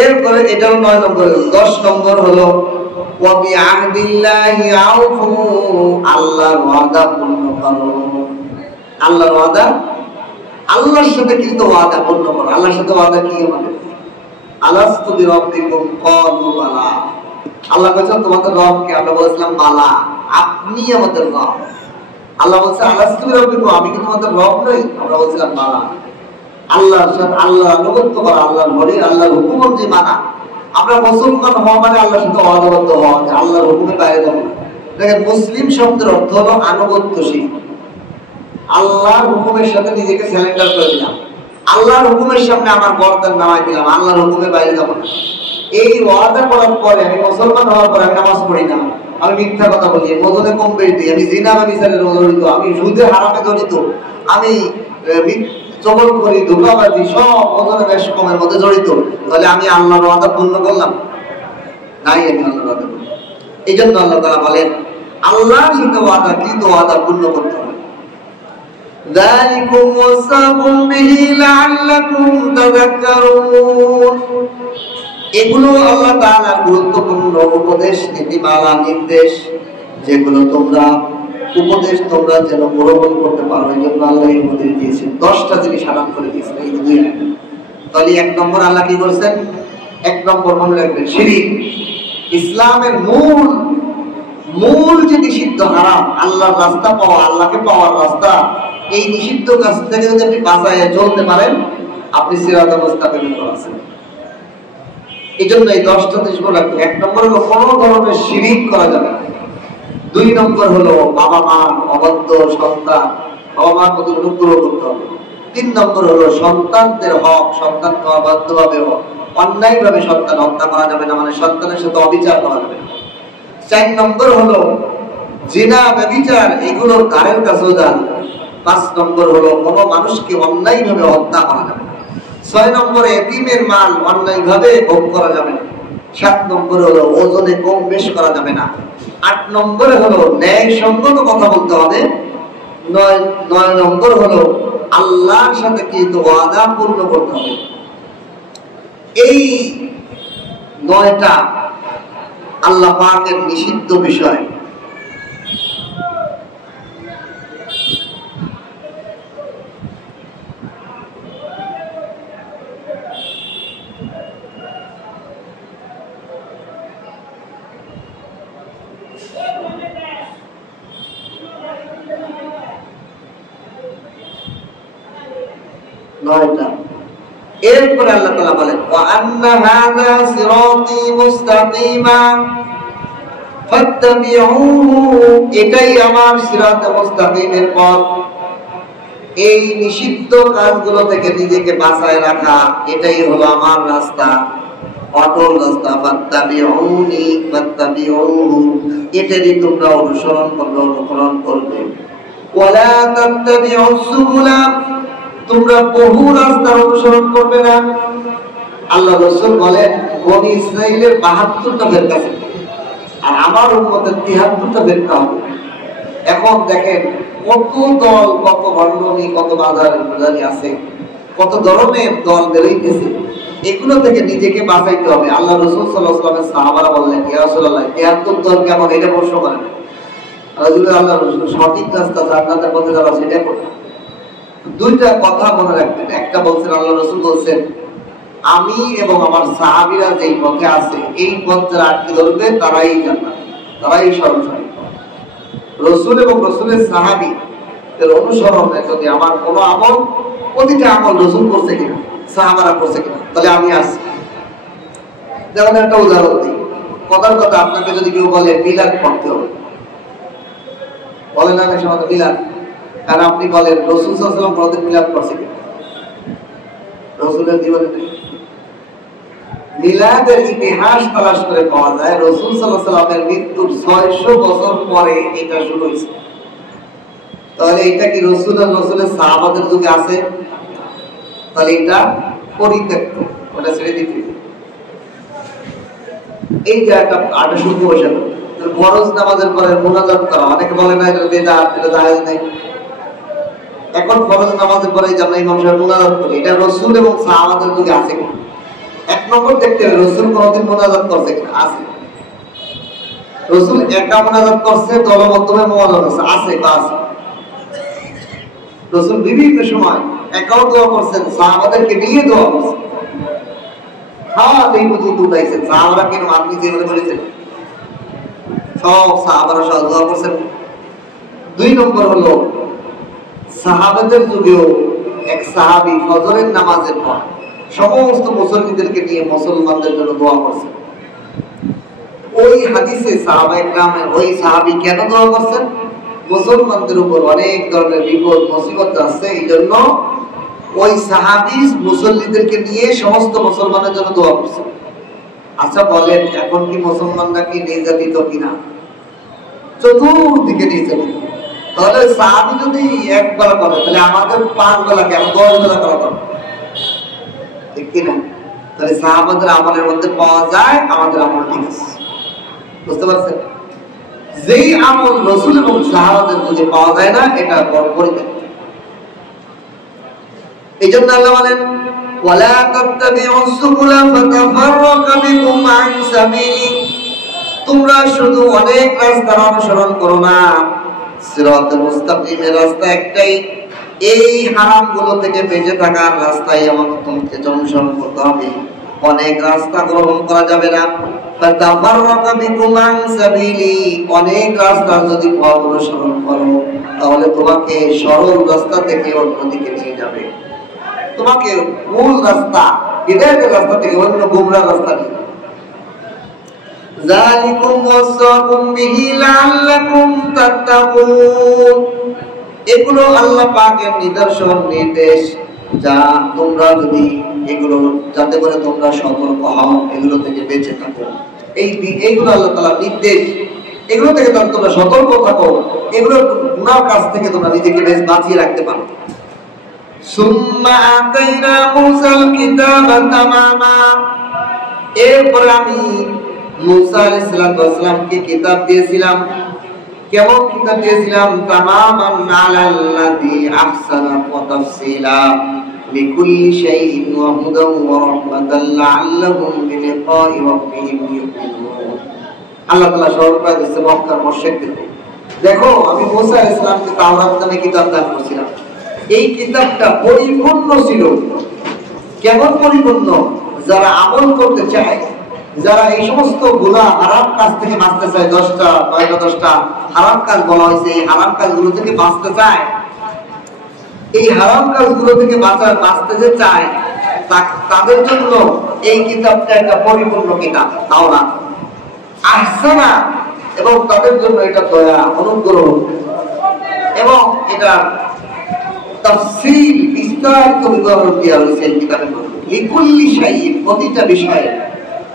এরপরে এটাও 9 নম্বর। 10 নম্বর হলো ওয়াবিআহদিল্লাহি আউফু, আল্লাহর ওয়াদা পূর্ণ করো। আল্লাহর ওয়াদা, আল্লাহর সাথে কিন্তু ওয়াদা পূর্ণ করো। আল্লাহর সাথে ওয়াদা কি আমাদের? আলাস্তু বিরাব্বিকুম ক্বালু বালা। আল্লাহ বলেছেন তোমাদের রব কে? আমরা বলেছিলাম বালা, আপনি আমাদের রব। আল্লাহ বলছে আলাস্তু বিরাব্বিকুম, আমি কি তোমাদের রব নই? আমরা বলছিলাম বালা। আল্লাহর সাথে আল্লাহর আনুগত্য করা, আল্লাহর ঘরে আল্লাহর হুকুম অনুযায়ী মানা। আমরা মুসলমান হওয়া মানে আল্লাহর সাথে আনুগত্য হওয়া, যে আল্লাহর হুকুমের বাইরে যাবো না। দেখেন মুসলিম শব্দের অর্থ হলো আনুগত্যশীল। আল্লাহর হুকুমের সাথে নিজেকে সারেন্ডার করে দিলাম, আল্লাহর হুকুমের সামনে আমার গর্দান নামাই দিলাম, আল্লাহর হুকুমের বাইরে যাবো না। এই ওয়াদা করার পরে আমি মুসলমান হওয়ার পরে আমি নামাজ পড়ি না, আমি মিথ্যা কথা বলি, ওজনে কম বেশি দিই, আমি জিনা বা বিচারে জড়িত, আমি সুদে হারামে জড়িত, আমি চবল করি, ধোঁকাবাজি, সব ওজনে বেশ কমের মধ্যে জড়িত, তাহলে আমি আল্লাহর ওয়াদা পূর্ণ করলাম? নাই, আমি আল্লাহর ওয়াদা পূর্ণ। এই জন্য আল্লাহ তাআলা বলেন আল্লাহর সাথে ওয়াদা কিন্তু ওয়াদা পূর্ণ করতে হবে। যালিকুম ওয়াসাকুম বিহি লাআল্লাকুম তাযাক্কারুন। এগুলো আল্লাহ তাআলার গুরুত্বপূর্ণ উপদেশ, নীতিমালা, নির্দেশ, যেগুলো তোমরা উপদেশ তোমরা যেন গ্রহণ করতে পারো, এই জন্য আল্লাহ এই উপদেশ দিয়েছেন। 10টা জিনিস হারাম করে দিয়েছেন এই দুই আয়াতে। তাহলে 1 নম্বর আল্লাহ কি করছেন? 1 নম্বর মনে রাখবেন শিরক। ইসলামের মূল যে নিষিদ্ধ হারাম, আল্লাহর রাস্তা পাওয়া, আল্লাহকে পাওয়ার রাস্তা, এই নিষিদ্ধ কাজ থেকে যদি আপনি বাঁচাইয়া চলতে পারেন, আপনি সিরাতে মুস্তাকিমের উপর আছেন। এই জন্য এই 10টা জিনিস মনে রাখবেন। 1 নম্বর হলো কোনো ধরনের শিরক করা যাবে না। 2 নম্বর হলো বাবা মা, অবাধ্য সন্তান, বাবা মার প্রতি অনুগ্রহ করতে হবে। 3 নম্বর হলো সন্তানদের হক, সন্তানকে অবাধ্যভাবে অন্যায়ভাবে সন্তান হত্যা করা যাবে না, মানে সন্তানের সাথে অবিচার করা যাবে না। 4 নম্বর হলো জিনা, ব্যভিচার, এগুলো ধারের কাছেও যান। 5 নম্বর হলো কোনো মানুষকে অন্যায়ভাবে হত্যা করা যাবে না। 6 নম্বরে এতিমের মাল অন্যায়ভাবে ভোগ করা যাবে না। 7 নম্বর হলো ওজনে কম বেশ করা যাবে না। 8 নম্বরে হলো ন্যায় সঙ্গত কথা বলতে হবে। 9 নম্বর হলো আল্লাহর সাথে কিন্তু ওয়াদা পূর্ণ করতে হবে। এই 9টা আল্লাহ পাকের নিষিদ্ধ বিষয়। এরপরে আল্লাহ তাআলা বলেন ওয়া আন্না হাযা সিরাতী মুস্তাকিমা ফাত্তাবিউহু, এটাই আমার সিরাতে মুস্তাকিমের পথ। এই নিষিদ্ধ কাজগুলো থেকে নিজেকে বাঁচায় রাখা, এটাই হলো আমার রাস্তা, অটল রাস্তা। ফাত্তাবিউনি ফাত্তাবিউহু, এটারই তোমরা অনুসরণ করবে। ওয়ালা তাত্তাবিউস সুবুলা, তোমরা বহু রাস্তার অনুসরণ করবে না। আল্লাহ রাসূল বলেন বনী ইসরাইলের 72টা ফেরকা ছিল, আর আমার উম্মতের 73টা ফেরকা হবে। এখন দেখেন কত দল, কত বর্ণনী, কত বাজারি আছে, কত ধরনের দল বেরোইতেছে। এগুলো থেকে নিজেকে বাঁচাইতে হবে। আল্লাহ রাসূল সাল্লাল্লাহু আলাইহি ওয়াসাল্লামের সাহাবারা বললেন ইয়া রাসূলুল্লাহ 73 দল কেমন, এটা প্রশ্ন করেন। আল্লাহ রাসূল সঠিক রাস্তা জান্নাতের পথে যাওয়া, সেটা করতে। 2টা কথা মনে রাখবেন। একটা বলছেন আল্লাহ রাসূল বলছেন আমি এবং আমার সাহাবীরা যেই পথে আছে, এই পথ যারা আটকে ধরবে তারাই জান্নাত, তারাই সর্বসারী। রসুল এবং রসুলের সাহাবী এর অনুসরণে যদি আমার কোনো আমল, প্রতিটা আমল রসুল করছে কিনা, সাহাবারা করছে কিনা, তাহলে আমি আসছি। যেমন একটা উদাহরণ দিই, কথার কথা, আপনাকে যদি কেউ বলে মিলাদ পড়তে হবে, বলে না অনেক সময় মিলাদ, আর আপনি বলেন রসুল সাল্লাল্লাহু আলাইহি ওয়াসাল্লাম কোনদিন মিলাদ করছে কিনা? রসুলের জীবনে নেই। মিলাদের ইতিহাস তালাশ করে পাওয়া যায় রাসূল সাল্লাল্লাহু আলাইহি ওয়াসাল্লামের মৃত্যুর 600 বছর পরে এটা শুরু হয়েছে। তাহলে এটা কি রাসূল আর রাসূলের সাহাবাদের যুগে আছে? তাহলে এটা পরিত্যক্ত, ওটা ছেড়ে দিতে। এই যে একটা 800 বছর ফরজ নামাজের পরে মুনাজাত করা, অনেকে বলে না এটা বেদাত, এটা জায়েজ নেই। এখন ফরজ নামাজের পরে যে আমরা ইমাম সাহেব মুনাজাত করি, এটা রাসূল এবং সাহাবাদের যুগে আছে কিনা? এক নম্বর দেখতে হবে রাসূল কোনদিন মুনাজাত করছে কিনা, আছে। রাসূল একা মুনাজাত করছে, দলবদ্ধভাবে মুনাজাত করছে, আছে বা আছে। রাসূল বিভিন্ন সময় একাও দোয়া করছেন, সাহাবাদেরকে নিয়ে দোয়া করছেন। হ্যাঁ, এই পর্যন্ত উঠাইছেন সাহাবারা, কেন আপনি যেভাবে বলেছেন সব সাহাবারা সহ দোয়া করছেন। 2 নম্বর হলো সাহাবাদের যুগেও এক সাহাবী ফজরের নামাজের পর সমস্ত মুসল্লিদেরকে নিয়ে মুসলমানদের জন্য দোয়া করছেন। ওই হাদিসে সাহাবায়ে কেরামের ওই সাহাবী কেন দোয়া করছেন? মুসলমানদের উপর অনেক ধরনের বিপদ মুসিবত আসছে, এই জন্য ওই সাহাবী মুসল্লিদেরকে নিয়ে সমস্ত মুসলমানের জন্য দোয়া করছেন। আচ্ছা বলেন, এখন কি মুসলমানরা কি নির্যাতিত কিনা? চতুর্দিকে নির্যাতিত। তাহলে সাহাবী যদি একবার করে, তাহলে আমাদের 5 বেলা কেন 10 বেলা করা দরকার, ঠিক কিনা? তাহলে সাহাবাদের আমলের মধ্যে পাওয়া যায় আমাদের আমল ঠিক আছে, বুঝতে পারছেন? যেই আমল রাসূল এবং সাহাবাদের মধ্যে পাওয়া যায় না, এটা পরিত্যক্ত। এই জন্য আল্লাহ বলেন ওয়ালা তাত্তাবিউস সুবুলা ফাতাফাররাকা বিকুম আন সাবিলি, তোমরা শুধু অনেক রাস্তার অনুসরণ করো না, সিরাতুল মুস্তাকিমের রাস্তা একটাই। এই হারামগুলো থেকে বেঁচে থাকার রাস্তায় আমাকে তোমাকে অনুসরণ করতে হবে। অনেক রাস্তা গ্রহণ করা যাবে না। ফাতাফাররাকা বিকুম আন সাবিলি, অনেক রাস্তা যদি পথ অনুসরণ করো, তাহলে তোমাকে সরল রাস্তা থেকে অন্যদিকে নিয়ে যাবে, তোমাকে মূল রাস্তা, হিদায়াতের রাস্তা থেকে অন্য গোমরাহ রাস্তা নিয়ে যাবে। যালিকুম ওয়াসাকুম বিহি লাআল্লাকুম তাত্তাকুন, এগুলো আল্লাহ পাকের নিদর্শন, নির্দেশ, যা তোমরা যদি এগুলো, যাতে করে তোমরা সতর্ক হও, এগুলো থেকে বেঁচে থাকো। এইগুলো আল্লাহ তাআলার নির্দেশ, এগুলো থেকে তোমরা সতর্ক থাকো, এগুলো গুনার কাছ থেকে তোমরা নিজেকে বেশ বাঁচিয়ে রাখতে পারো। সুম্মা আতাইনা মূসাল কিতাবা তামামা, এরপরে আমি মূসা আলাইহিস সালামকে কিতাব দিয়েছিলাম। কেমন কিতাব দিয়েছিলাম? তামামান আলাল্লাযী আহসানা ওয়া তাফসীলা লিকুল্লি শাইইন ওয়া হুদান ওয়া রাহমাতাল লাআল্লাহুম বিলিকাই রাব্বিহিম ইউমিনুন। আল্লাহ তাআলা সর্বদা দিয়েছে মক্কার মুশরিকদেরকে, দেখো আমি মূসা আলাইহিস সালামকে তাওরাত নামে কিতাব দান করেছিলাম। এই কিতাবটা পরিপূর্ণ ছিল। কেমন পরিপূর্ণ? যারা আমল করতে চায়, যারা এই সমস্ত গুনাহ হারাম কাজ থেকে বাঁচতে চায়, 10টা হারাম কাজ বলা হয়েছে, এই হারাম কাজগুলো থেকে বাঁচতে চায়, এই হারাম কাজগুলো থেকে বাঁচতে যে চায়, তাদের জন্য এই কিতাবটা একটা পরিপূর্ণ কিতাব তাওরাত, আহসানা, এবং তাদের জন্য এটা দয়া, অনুগ্রহ, এবং এটা তাফসীর, বিস্তারিত বিবরণ দেওয়া হয়েছে এই কিতাবের মধ্যে। লিকুল্লি শাইইন, প্রতিটা বিষয়ে,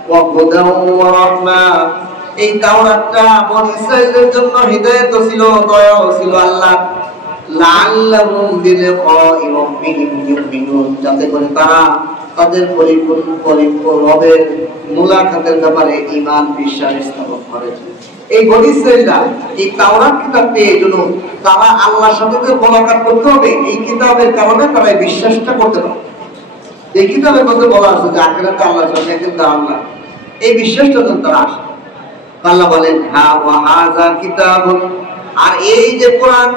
ওয়া হুদান ওয়া রাহমা, এই তাওরাতটা বনী ইসরাঈলের জন্য হিদায়াত ছিল, দয়া ছিল আল্লাহ, লাআল্লাহুম বিলিকাই রাব্বিহিম ইউমিনুন, যাতে করে তারা তাদের পরিপূর্ণ রবের মুলাকাতের ব্যাপারে ঈমান বিশ্বাস স্থাপন করে। এই বনী ইসরাঈলরা এই তাওরাত কিতাব পেয়ে জন্য তারা আল্লাহর সাথে যে মুলাকাত করতে হবে, এই কিতাবের কারণে তারা এই বিশ্বাসটা করতে পারে। এই কিতাবের মধ্যে বলা আছে যে আখিরাতে আল্লাহর সাথে একদিন আল্লাহ, এই বিশ্বাসটা যখন তারা আসে, আল্লাহ বলেন হ্যাঁ ওয়া হাযা কিতাবুন, আর এই যে কোরআন,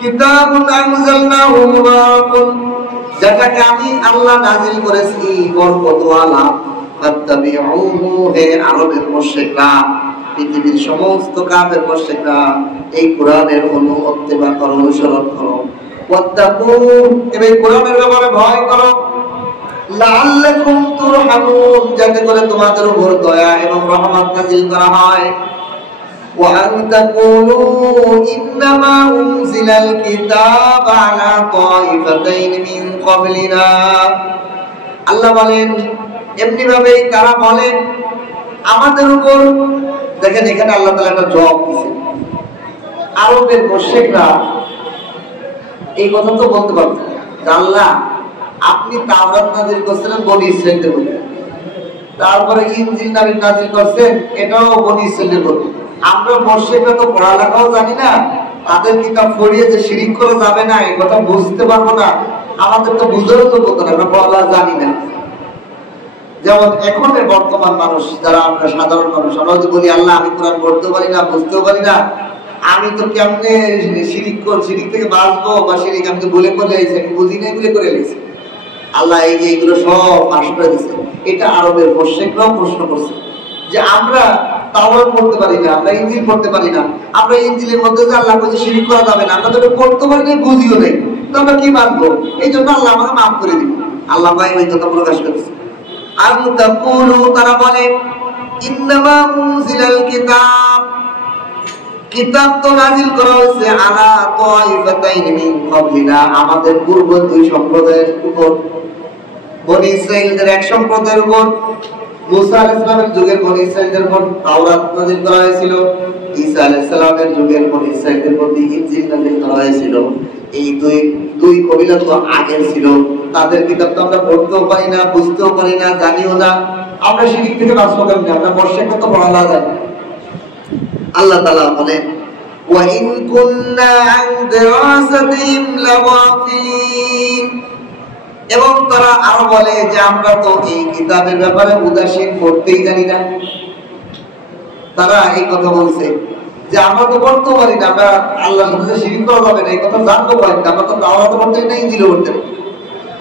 কিতাবুন আনজালনাহু মুবারাকুন, যেটাকে আমি আল্লাহ নাযিল করেছি বরকতওয়ালা, ফাত্তাবিউহু, হে আরবের মুশরিকরা পৃথিবীর সমস্ত কাফের মুশরিকরা এই কোরআনের অনুসরণ করো। ওয়াত্তাকু, এই কোরআনের ব্যাপারে ভয় করো। লাআল্লাকুম তুরহামুন, যাতে করে তোমাদের উপর দয়া এবং রহমত নাযিল করা হয়। ওয়া আন তাকুলু ইন্নামা উনজিলাল কিতাব আলা তাইফাতাইন মিন ক্বাবলিনা। আল্লাহ বলেন, এমনি ভাবেই তারা বলে আমাদের উপর। দেখেন এখানে আল্লাহ তাআলা একটা জবাব দিয়েছেন। আরবের মুশরিকরা এই কথা তো বলতে পারত না, আল্লাহ আপনি তাওরাত নাযিল করেছিলেন বনি ইসরাঈলদের উপর, তারপরে ইনজিল নাযিল করছেন এটাও বনি ইসরাঈলদের উপর। আমরা মুশরিকরা তো পড়ালেখাও জানি না, তাদের কিতাব পড়িয়ে যে শিরিক করা যাবে না এই কথা বুঝতে পারবো না, আমাদের তো বুঝারও তো কথা না, আমরা পড়া জানি না। যেমন এখনের বর্তমান মানুষ যারা আমরা সাধারণ মানুষ, আমরা যদি বলি আল্লাহ আমি কোরআন পড়তেও পারি না, বুঝতেও পারি না, আমি তো কেমনে শিরিক থেকে বাঁচবো, বা শিরিক আমি তো বলে করে এসেছি, আমি বুঝি নাই বলে করে এসেছি। আল্লাহ এই যে এইগুলো সব ফাঁস করে দিচ্ছে। এটা আরবের মুশরিকরাও প্রশ্ন করছে যে আমরা তাওরাত পড়তে পারি না, আমরা ইনজিল পড়তে পারি না, আমরা ইনজিলের মধ্যে যে আল্লাহ বলেছে শিরিক করা যাবে না, আমরা তো পড়তে পারি না, বুঝিও নেই, তো আমরা কি মানবো? এই জন্য আল্লাহ আমাকে মাফ করে দিন। আল্লাহ ভাই ওই কথা প্রকাশ করেছে। আম তাকুলু, তারা বলে ইন্নামা উনজিলাল কিতাব, কিতাব তো নাযিল করা হয়েছে আলা তাইফাতাইন মিন ক্বাবলিনা, আমাদের পূর্ব দুই সম্প্রদায়ের উপর, বনি ইসরাঈলদের এক সম্প্রদায়ের উপর। মুসা আলাইহিস সালামের যুগের বনি ইসরাঈলদের উপর তাওরাত নাযিল করা হয়েছিল, ঈসা আলাইহিস সালামের যুগের বনি ইসরাঈলদের উপর ইনজিল নাযিল করা হয়েছিল। এই দুই কবিলা তো আগের ছিল, তাদের কিতাব তো আমরা পড়তেও পারি না, বুঝতেও পারি না, জানিও না, আমরা শিরিক থেকে বাঁচবো কেমনে? আমরা মুশরিকরা তো পড়া জানি। আল্লাহ তাআলা বলেন ওয়া ইন কুননা আন দিরাসাতিহিম লাগাফিলিন, এবং তারা আরো বলে যে আমরা তো এই কিতাবের ব্যাপারে উদাসীন করতেই জানি না। তারা এই কথা বলছে যে আমরা তো পড়তে পারি না, আমরা আল্লাহর সাথে শিরিক করা যাবে না এই কথা জানবো পারি না, আমরা তো তাওরাত পড়তে না, ইনজিল পড়তে।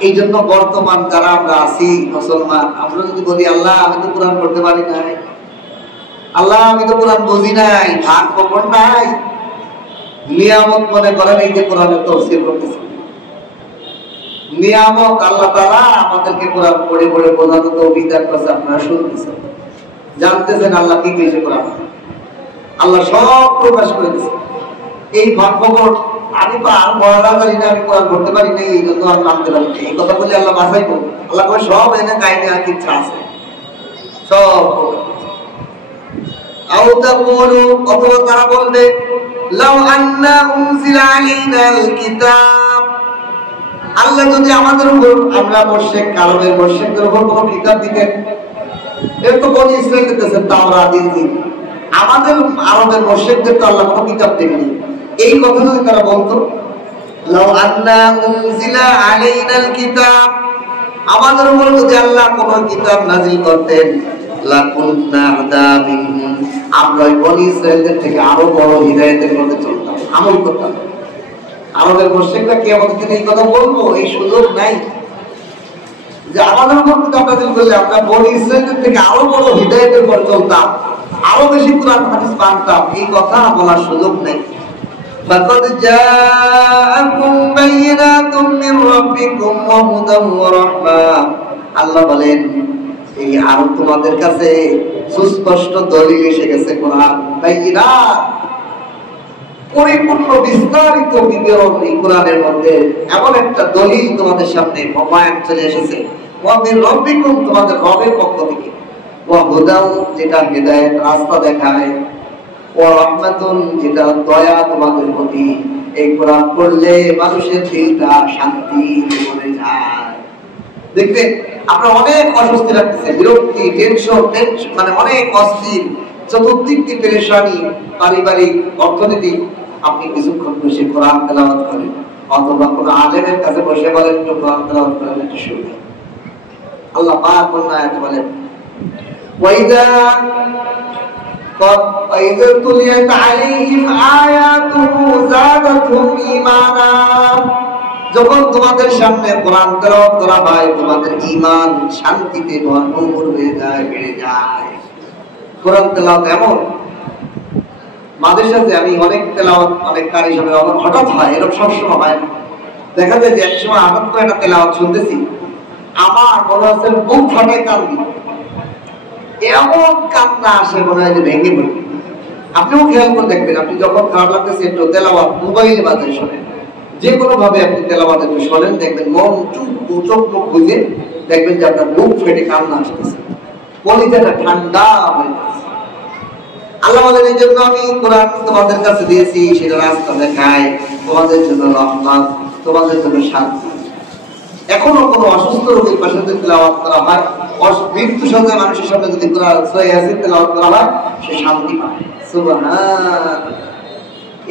এই জন্য বর্তমান যারা আমরা আছি মুসলমান, আমরা যদি বলি আল্লাহ আমি তো কোরআন পড়তে পারি না, আল্লাহ আমি তো কোরআন বুঝি নাই, ভাগ খবর নাই, নিয়ামত মনে করেন এই যে কোরআনের তাফসীর করতেছে, নিয়ামত আল্লাহ তাআলা আমাদেরকে কোরআন পড়ে পড়ে বোঝানো তৌফিক দান করেছে। আপনারা শুনতেছেন, জানতেছেন আল্লাহ কি কইছে কোরআন, আল্লাহ সব প্রকাশ করে দিয়েছে। এই ভাগ খবর আমি তো আর পড়া জানি না, আমি কোরআন পড়তে পারি না, এই জন্য আমি মানতে পারি না, এই কথা বলে আল্লাহ বাছাই করবে। আল্লাহ কবে সব এনে কাহিনী আর কিচ্ছা আছে সব। আও তাকুলু, অথবা তারা বলবে লাউ আন্না উনজিলা আলাইনাল কিতাব, আল্লাহ যদি আমাদের উপর, আমরা মুশরিক আরবের মুশরিকদের উপর কোনো কিতাব দিতেন, এর তো বনি ইসরাঈল দিতেছে তাওরাত ইনজিল, আমাদের আরবের মুশরিকদের তো আল্লাহ কোনো কিতাব দেননি। এই কথা যদি তারা বলতো লাউ আন্না উনজিলা আলাইনাল কিতাব, আমাদের উপর যদি আল্লাহ কোনো কিতাব নাযিল করতেন লাকুননা আহদা মিনহুম, আমরা বনি ইসরাঈলদের থেকে আরো বড় হিদায়াতের মধ্যে চলতাম, আমল করতাম। আমাদের মুশরিকরা কিয়ামতের দিনে এই কথা বলবো, এই সুযোগ নাই যে আমাদের উপর কিতাব নাযিল করলে আমরা বনি ইসরাঈলদের থেকে আরো বড় হিদায়াতের পথে চলতাম, আরো বেশি কোরআন হাদিস মানতাম, এই কথা বলার সুযোগ নাই। ফাকাদ জাআকুম বাইয়িনাতুম মির রাব্বিকুম ওয়া হুদাম ওয়া রাহমা, আল্লাহ বলেন এই আর তোমাদের কাছে সুস্পষ্ট দলিল এসে গেছে, কোরআন বাইয়িনাত, পরিপূর্ণ বিস্তারিত বিবরণ এই কোরআনের মধ্যে, এমন একটা দলিল তোমাদের সামনে প্রমাণ চলে এসেছে। ওয়া মির রাব্বিকুম, তোমাদের রবের পক্ষ থেকে, ওয়া হুদাম, যেটা হেদায়েত রাস্তা দেখায়, ওয়া রাহমাতুন, যেটা দয়া তোমাদের প্রতি। এই কোরআন পড়লে মানুষের দিলটা শান্তি হয়ে যায়। দেখবেন আমরা অনেক অস্বস্তি লাগতেছে, বিরক্তি, টেনশন, মানে অনেক অস্থির, চতুর্দিকে পেরেশানি, পারিবারিক, অর্থনৈতিক, আপনি কিছুক্ষণ বসে কোরআন তেলাওয়াত করেন, অথবা কোনো আলেমের কাছে বসে বলেন একটু কোরআন তেলাওয়াত করেন, একটু শুনুন। আল্লাহ পাক কোন আয়াতে বলেন ওয়াইদা তুলিয়াত আলাইহিম আয়াতুহু যাদাতুহুম ঈমানা, যখন তোমাদের সামনে কোরআন তেলাওয়াত করা হয় তোমাদের ঈমান শান্তিতে ভরপুর হয়ে যায়, বেড়ে যায়। কোরআন তেলাওয়াত এমন মাদ্রাসাতে আমি অনেক তেলাওয়াত অনেক কারি সামনে হঠাৎ হয়, এরকম সবসময় হয় না। দেখা যায় যে এক সময় হঠাৎ করে একটা তেলাওয়াত শুনতেছি, আমার মনে হচ্ছে বুক ফাটাই কান্দি, এমন কান্না আসে মনে হয় যে ভেঙে পড়ি। আপনিও খেয়াল করে দেখবেন, আপনি যখন খারাপ লাগতেছে একটু তেলাওয়াত মোবাইলে বাজারে শোনেন, যে কোনো ভাবে আপনি তেলাওয়াত একটু শোনেন, দেখবেন মন চোখ মুখ বুঝে দেখবেন যে আপনার বুক ফেটে কান্না আসতেছে, কলিজাটা ঠান্ডা হয়ে যাচ্ছে। আল্লাহ বলেন, এই জন্য আমি কোরআন তোমাদের কাছে দিয়েছি, সেটা রাস্তা দেখায়, তোমাদের জন্য রহমত, তোমাদের জন্য শান্তি। এখনো কোনো অসুস্থ রোগীর পাশে যদি তেলাওয়াত করা হয়, মৃত্যু সঙ্গে মানুষের সামনে যদি কোরআন সূরা ইয়াসিন তেলাওয়াত করা হয়, সে শান্তি পায়। সুবহান।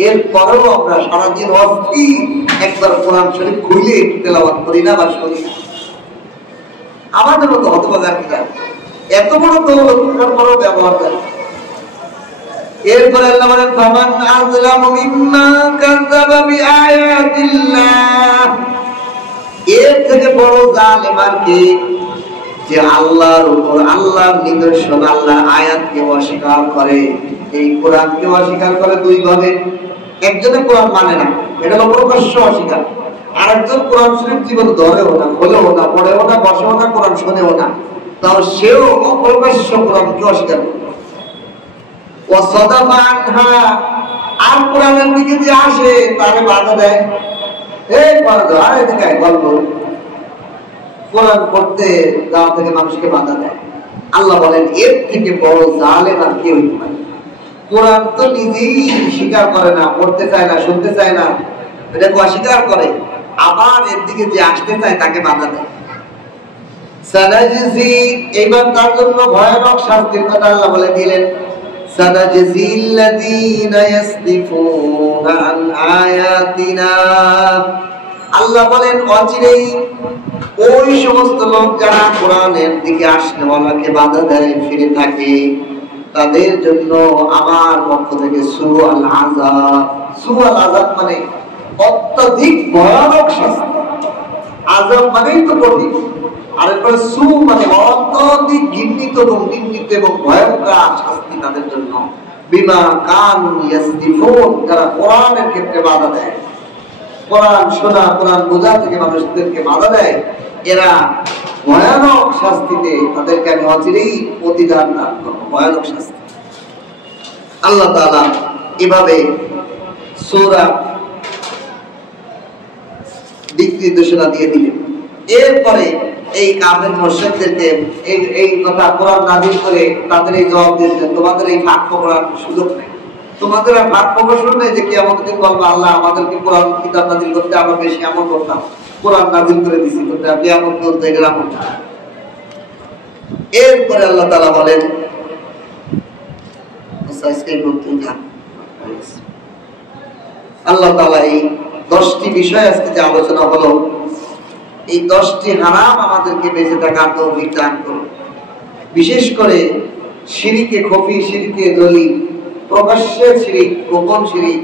এরপরেও আমরা সারাদিন অস্থির, একবার কোরআন শরীফ খুলে তেলাওয়াত করি না বা শুনি না। আমাদের মতো হতভাগার কিনা এত বড় দৌলত পরেও ব্যবহার করে। এরপরে আল্লাহ বলেন, ফামান আযলামু মিম্মা কাযাবা বিআয়াতিল্লাহ, এর থেকে বড় জালেম আর কে, যে আল্লাহর উপর, আল্লাহর নিদর্শন, আল্লাহর আয়াতকে অস্বীকার করে। এই কোরআনকে অস্বীকার করে দুই ভাবে। একজনে কোরআন মানে না, এটা হলো প্রকাশ্য অস্বীকার। আরেকজন কোরআন শরীফ জীবন ধরেও না, খোলেও না, পড়েও না, বসেও না, কোরআন শোনেও না, তাও সেও অপ্রকাশ্য কোরআনকে অস্বীকার করে। আর কোরআনের দিকে যে আসে তারে বাধা দেয়, গল্প কোরআন পড়তে যাওয়া থেকে মানুষকে বাধা দেয়। আল্লাহ বলেন, এর থেকে বড় জালেম আর কেউ হইতে পারে। কোরআন তো নিজেই স্বীকার করে না, পড়তে চায় না, শুনতে চায় না, এটাকে অস্বীকার করে, আবার এর দিকে যে আসতে চায় তাকে বাধা দেয়। সানাজিজি, এইবার তার জন্য ভয়ানক শাস্তির কথা আল্লাহ বলে দিলেন। আল্লাহ বলেন, অচিরেই ওই সমস্ত লোক যারা কোরআনের দিকে আসলে ওনাকে বাধা দেয়, ফিরে থাকে, তাদের জন্য আমার পক্ষ থেকে সুআল আযাব। সুআল আযাব মানে অত্যধিক ভয়ানক শাস্তি। আযাব মানেই তো কঠিন, আর এরপরে সু মানে অত্যধিক ঘৃণিত এবং নিন্দিত এবং ভয়ঙ্কর শাস্তি তাদের জন্য। বিমা কানু ইয়াসদিফুন, যারা কোরআনের ক্ষেত্রে বাধা দেয়, কোরআন শোনা, কোরআন বোঝা থেকে মানুষদেরকে বাধা দেয়, এরা ভয়ানক শাস্তিতে, তাদেরকে আমি অচিরেই প্রতিদান দান করবো, ভয়ানক শাস্তি। আল্লাহ তাআলা এভাবে সূরা দিক নির্দেশনা দিয়ে দিলেন। এরপরে এই কাফের মুশরিকদেরকে এই কথা কোরআন নাযিল করে তাদের এই জবাব দিয়েছেন, তোমাদের এই ভাগ করার সুযোগ নেই, তোমাদের আর ভাগ প্রকাশন নেই যে কিয়ামতের দিন বলবা আল্লাহ আমাদেরকে কোরআন কিতাব নাযিল করতে আমরা বেশি আমল করতাম, কোরআন নাযিল করে দিছি, কিন্তু কিয়ামত পর্যন্ত এগুলো আমল না। এরপরে আল্লাহ তাআলা বলেন, আল্লাহ তাআলা এই 10টি বিষয় আজকে যে আলোচনা হলো, এই 10টি হারাম আমাদেরকে বেঁচে থাকার তৌফিক দান করুন। বিশেষ করে শিরকে খফি, শিরকে জলি, প্রকাশ্যে শিরিক, গোপন শিরিক,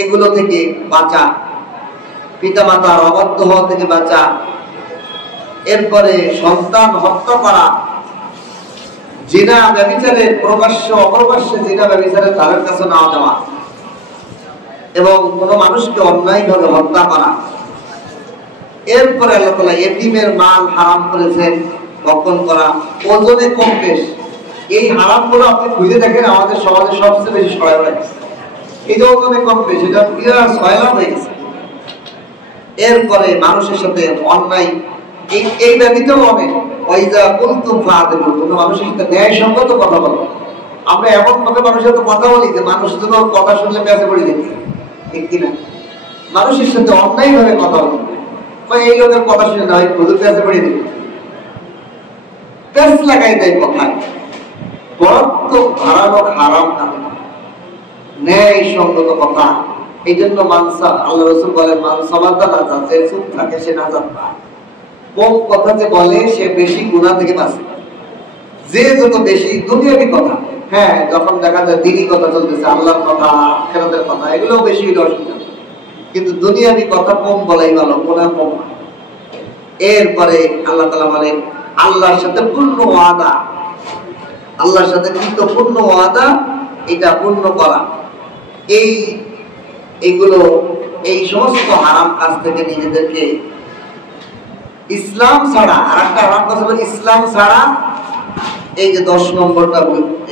এগুলো থেকে বাঁচা, পিতামাতার অবাধ্য হওয়া থেকে বাঁচা, এরপরে সন্তান হত্যা করা, জিনা ব্যভিচারের প্রকাশ্য অপ্রকাশ্যে জিনা ব্যভিচারের ধারের কাছে না যাওয়া, এবং কোন মানুষকে অন্যায়ভাবে হত্যা করা। এরপরে আল্লাহ তাআলা এতিমের মাল হারাম করেছেন, ভক্ষণ করা, ওজনে কম বেশ। এই হারামগুলো আপনি খুঁজে দেখেন আমাদের সমাজে সবচেয়ে বেশি সহায় হয়ে গেছে, এই যে ওজনে কম বেশ, এটা বিরাট সয়লাভ হয়ে গেছে। এরপরে মানুষের সাথে অন্যায়, এই ব্যতীতও অনেক, ওয়াইজা কুনতুম ফাআদিলু, কোন মানুষের সাথে ন্যায়সঙ্গত কথা বলো। আমরা এমন ভাবে মানুষের সাথে কথা বলি যে মানুষ যেন কথা শুনলে পেঁচে পড়ে দেখি, ঠিক কিনা? মানুষের সাথে অন্যায় ভাবে কথা বলি, এই লোকের কথা শুনে না হয় হুজুর পেঁচে পড়ে দেখি, পেঁচ লাগাই দেয় কথায়। বড় ভয়ানক হারাম কাজ, ন্যায়সঙ্গত কথা। এই জন্য মানসা, আল্লাহ রাসূল বলেন, মানসামাতা নাজাত, যে চুপ থাকে সে নাজাত পায়। কম কথা যে বলে সে বেশি গুনাহ থেকে বাঁচে। যে যত বেশি দুনিয়াবি কথা, হ্যাঁ, যখন দেখা যায় দিনী কথা চলতেছে, আল্লাহর কথা, আখিরাতের কথা, এগুলো বেশি হলে অসুবিধা, কিন্তু দুনিয়াবি কথা কম বলাই ভালো, গুনাহ কম। এরপরে আল্লাহ তাআলা বলেন, আল্লাহর সাথে পূর্ণ ওয়াদা, আল্লাহর সাথে কৃত পূর্ণ ওয়াদা, এটা পূর্ণ করা। এই এইগুলো এই সমস্ত হারাম কাজ থেকে নিজেদেরকে ইসলাম ছাড়া, আর একটা হারাম কাজ হলো ইসলাম ছাড়া, এই যে 10 নম্বরটা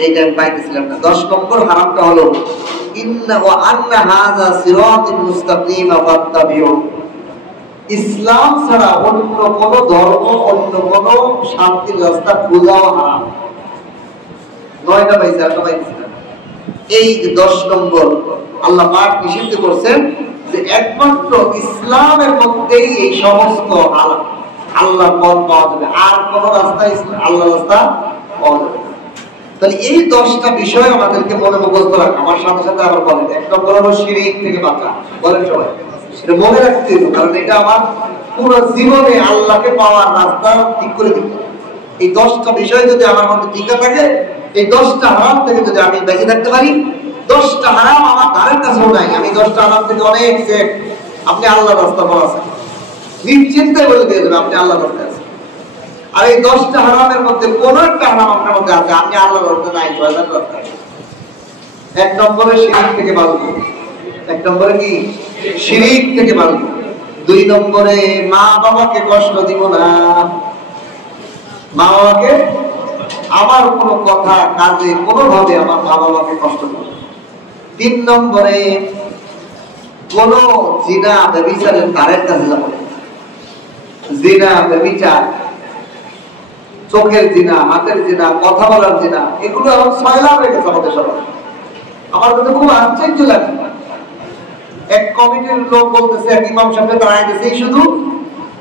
এইটা পাইতেছিলাম না, 10 নম্বর হারামটা হলো ইন্না ওয়া আন্না হাযা সিরাতুল মুস্তাকিম ফাত্তাবিউ। ইসলাম ছাড়া অন্য কোন ধর্ম, অন্য কোন শান্তির রাস্তা খোঁজাও হারাম। 9টা পাইছে, 8টা পাইছে। এই যে 10 নম্বর আল্লাহ পাক নিষিদ্ধ করছেন যে একমাত্র ইসলামের মধ্যেই এই সমস্ত আল্লাহ পথ পাওয়া যাবে, আর কোন রাস্তা আল্লাহ রাস্তা পাওয়া যাবে না। তাহলে এই 10টা বিষয় আমাদেরকে মনে মুখস্থ রাখা। আমার সাথে সাথে আবার বলেন, 1 নম্বর হলো শিরক থেকে বাঁচা। বলেন সবাই, এটা মনে রাখতে হবে, কারণ এটা আমার পুরো জীবনে আল্লাহকে পাওয়ার রাস্তা ঠিক করে দিবে। এই 10টা বিষয় যদি আমার মধ্যে ঠিক থাকে, এই 10টা হারাম থেকে যদি আমি বেঁচে থাকতে পারি, 10টা হারাম আমার ধারের কাছেও নাই, আমি 10টা হারাম থেকে অনেক যে আপনি আল্লাহর রাস্তা পাওয়া আছে, নিশ্চিন্তে বলে দিয়ে দেবেন আপনি আল্লাহর রাস্তায় আছেন। আর এই 10টা হারামের মধ্যে কোন একটা হারাম আপনার মধ্যে আছে, আপনি আল্লাহর রাস্তায় নাই, শয়তানের রাস্তায়। 1 নম্বরে শিরক থেকে বাঁচবো। 1 নম্বরে কি? শিরক থেকে বাঁচবো। 2 নম্বরে মা বাবাকে কষ্ট দিব না। মা বাবাকে, আমার কোনো কথা কাজে কোনোভাবে আমার মা বাবাকে কষ্ট দিব না। 3 নম্বরে কোন জিনা ব্যভিচারের দ্বারের কাছে যাব না। জিনা ব্যভিচার, চোখের জিনা, হাতের জিনা, কথা বলার জিনা, এগুলো এখন সয়লাভ হয়ে গেছে আমাদের সবাই। আমার কাছে খুব আশ্চর্য লাগে, এক কমিটির লোক বলতেছে, এক ইমাম সাহেব দাঁড়ায় গেছে শুধু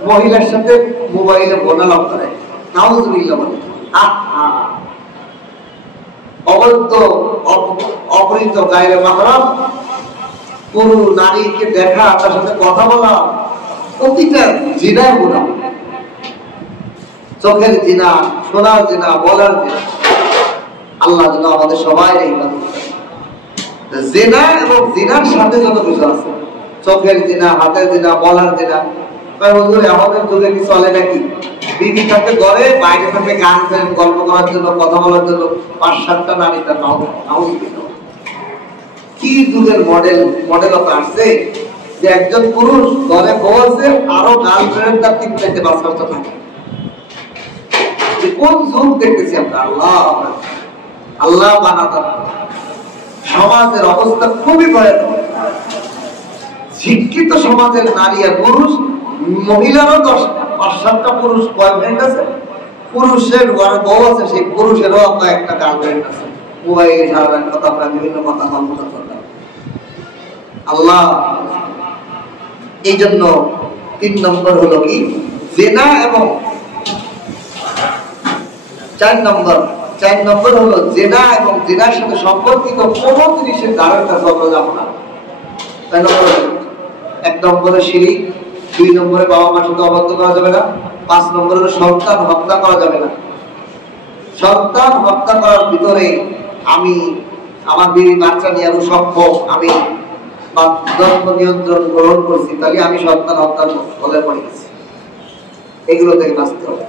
মহিলার সাথে মোবাইলে বোনালাপ করে। নাউযুবিল্লাহ বলে, আহা, অবৈধ অপরিচিত গায়রে মাহরাম পুরো নারীকে দেখা, তার সাথে কথা বলা, প্রতিটা জিনার গুনাহ। চোখের জিনা, শোনার জিনা, বলার জিনা। আল্লাহ যেন আমাদের সবাই জিনা এবং জিনার সাথে যত কিছু আছে, চোখের জিনা, হাতের জিনা, বলার জিনা। হুজুর আমাদের যুগে কি চলে নাকি? বিবি থাকে ঘরে, বাইরে থাকে গান ফেন, গল্প করার জন্য, কথা বলার জন্য 5-7টা নারী তার নাও। কি যুগের মডেলতা আসছে যে একজন পুরুষ ঘরে বউ আছে, আরো গার্লফ্রেন্ড তার 3-4টে বাচ্চা থাকে। কোন যুগ দেখতেছি আমরা? আল্লাহ বানাতা। সমাজের অবস্থা খুবই ভয়ানক। শিক্ষিত সমাজের নারী আর পুরুষ, মহিলারও 5-7টা পুরুষ বয়ফ্রেন্ড আছে, পুরুষের ঘরে বউ আছে, সেই পুরুষেরও একটা গার্লফ্রেন্ড আছে। মোবাইলে সারাদিন কথা বলা, বিভিন্ন কথা বলতে চলতে। আল্লাহ, এই জন্য 3 নম্বর হলো কি? জিনা। এবং 4 নম্বর হলো জিনা এবং জিনার সাথে সম্পর্কিত কোন জিনিসের দ্বারের কাছে আমরা যাব না। 1 নম্বরে শিরক, 2 নম্বরে বাবা মার সাথে অবাধ্য করা যাবে না, 5 নম্বরে সন্তান হত্যা করা যাবে না। সন্তান হত্যা করার ভিতরে আমি আমার বিবি বাচ্চা নিয়ে আরো সক্ষম, আমি জন্ম নিয়ন্ত্রণ গ্রহণ করছি, তাহলে আমি সন্তান হত্যার বলে পড়ে গেছি। এগুলো থেকে বাঁচতে হবে।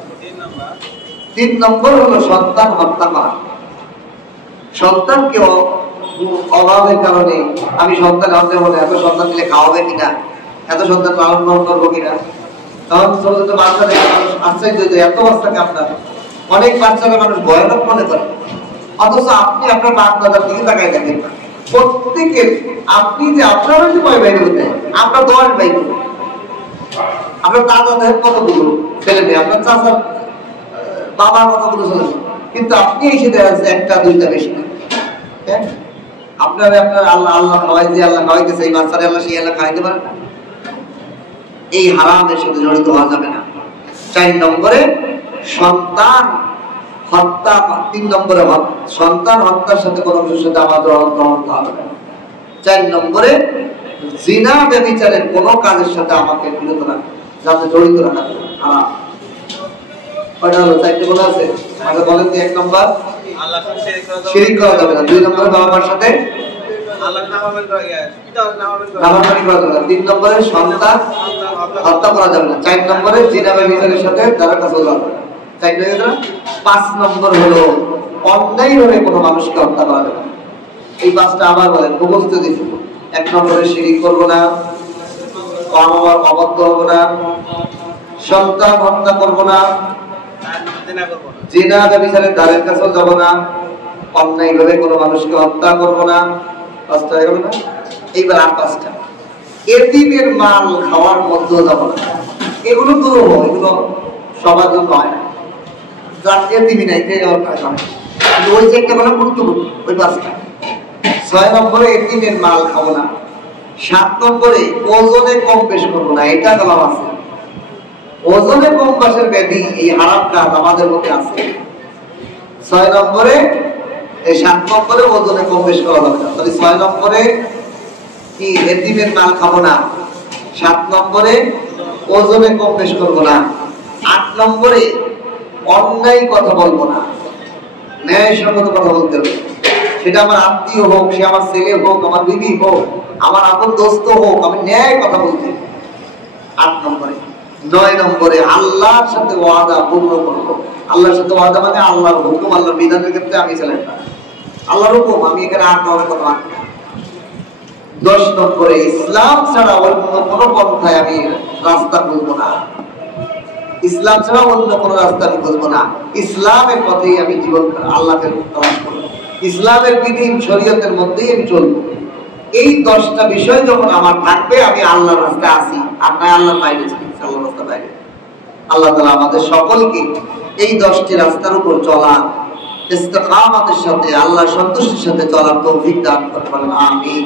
3 নম্বর হলো সন্তান হত্যা করা। সন্তানকে অভাবের কারণে আমি সন্তান হত্যা বলে, এত সন্তান দিলে খাওয়াবে কিনা, এত সন্তান লালন পালন করবো কিনা। তখন ছোট ছোট বাচ্চা দেখে মানুষ আশ্চর্য যে এত বাচ্চাকে আপনার, অনেক বাচ্চাকে মানুষ ভয়ানক মনে করে। অথচ আপনি আপনার বাপ দাদার দিকে তাকাই দেখেন, প্রত্যেকের, আপনি যে আপনারও যে 9 ভাই হতে, আপনার 10 ভাই, আপনার দাদা দেখেন কতগুলো ছেলে মেয়ে, আপনার চাচার বাবা কতগুলো ছেলে, কিন্তু আপনি এসে দেখা যাচ্ছে 1টা-2টা বেশি। আপনার আল্লাহ খাওয়াই যে আল্লাহ খাওয়াইতেছে, এই বাচ্চারে আল্লাহ সেই আল্লাহ খাওয়াইতে পারেন না। এই হারামের সাথে জড়িত হওয়া যাবে না। 4 নম্বরে সন্তান হত্যা, 3 নম্বরে সন্তান হত্যার সাথে কোনো কিছুর সাথে আমাদের অন্তর্ভুক্ত হবে না। 4 নম্বরে জিনা ব্যভিচারের কোনো কাজের সাথে আমাকে বিরত রাখা, যাতে জড়িত রাখা হারাম। কয়টা হলো? 4টে বলা আছে। আগে বলেন যে 1 নম্বর শিরক করা যাবে না, 2 নম্বরে বাবা মার সাথে নাফরমানি করা যাবে না, 3 নম্বরে সন্তান হত্যা করা যাবে না, 4 নম্বরে জিনা ব্যভিচারের সাথে দ্বারা কাজ যাবে না। 5 নম্বর হলো অন্যায়ভাবে কোনো মানুষকে হত্যা করা যাবে না। এই 5টা আবার বলেন, মুখস্থ দিন। এক নম্বরে শিরিক করব না, অবাধ্য হব না, সন্তান হত্যা করব না, জিনা ব্যভিচারের দ্বারের কাছেও যাব না, অন্যায়ভাবে কোনো মানুষকে হত্যা করব না। পাঁচটা হয়ে গেল না? এইবার আর পাঁচটা, এতিমের মাল খাওয়ার মধ্যেও যাব না। এগুলো দুরূহ, এগুলো সবার জন্য হয় না। যার এতিমি নাই সে যাওয়ার কাজ হয়, কিন্তু ওই যে একটা বলা গুরুত্বপূর্ণ, ওই পাঁচটা। 6 নম্বরে এতিমের মাল খাবো না। 7 নম্বরে ওজনে কম বেশ করবো না, এটা গেলাম আছে। ওজনে কম বেশের ব্যাধি, এই হারাম কাজ আমাদের মধ্যে আছে। 6 নম্বরে, এই 7 নম্বরে ওজনে কম বেশ করা যাবে না। তাহলে 6 নম্বরে কি এতিমের মাল খাবো না, 7 নম্বরে ওজনে কম বেশ করবো না, 8 নম্বরে অন্যায় কথা বলবো না, ন্যায়সঙ্গত কথা বলতে হবে। সেটা আমার আত্মীয় হোক, সে আমার ছেলে হোক, আমার বিবি হোক, আমার আপন দোস্ত হোক, আমি ন্যায় কথা বলতে। 8 নম্বরে। 9 নম্বরে আল্লাহর সাথে ওয়াদা পূর্ণ করবো। আল্লাহর সাথে ওয়াদা মানে আল্লাহর হুকুম, আল্লাহর বিধানের ক্ষেত্রে আমি ছিলাম না, আল্লাহর হুকুম আমি এখানে 8 নম্বরে কথা মানব। 10 নম্বরে ইসলাম ছাড়া অন্য কোনো পন্থায় আমি রাস্তা খুঁজবো না। ইসলাম ছাড়া অন্য কোনো রাস্তা আমি খুঁজবো না। ইসলামের পথেই আমি জীবন আল্লাহকে তালাশ করবো, ইসলামের বিধি শরীয়তের মধ্যেই আমি চলবো। এই 10টা বিষয় যখন আমার থাকবে, আমি আল্লাহর রাস্তায় আসি, আর নাই আল্লাহর বাইরে চলি, আল্লাহর রাস্তা বাইরে। আল্লাহ তাআলা আমাদের সকলকে এই 10টি রাস্তার উপর চলা, ইস্তিকামাতের সাথে, আল্লাহ সন্তুষ্টির সাথে চলার তৌফিক দান করবেন। আমিন।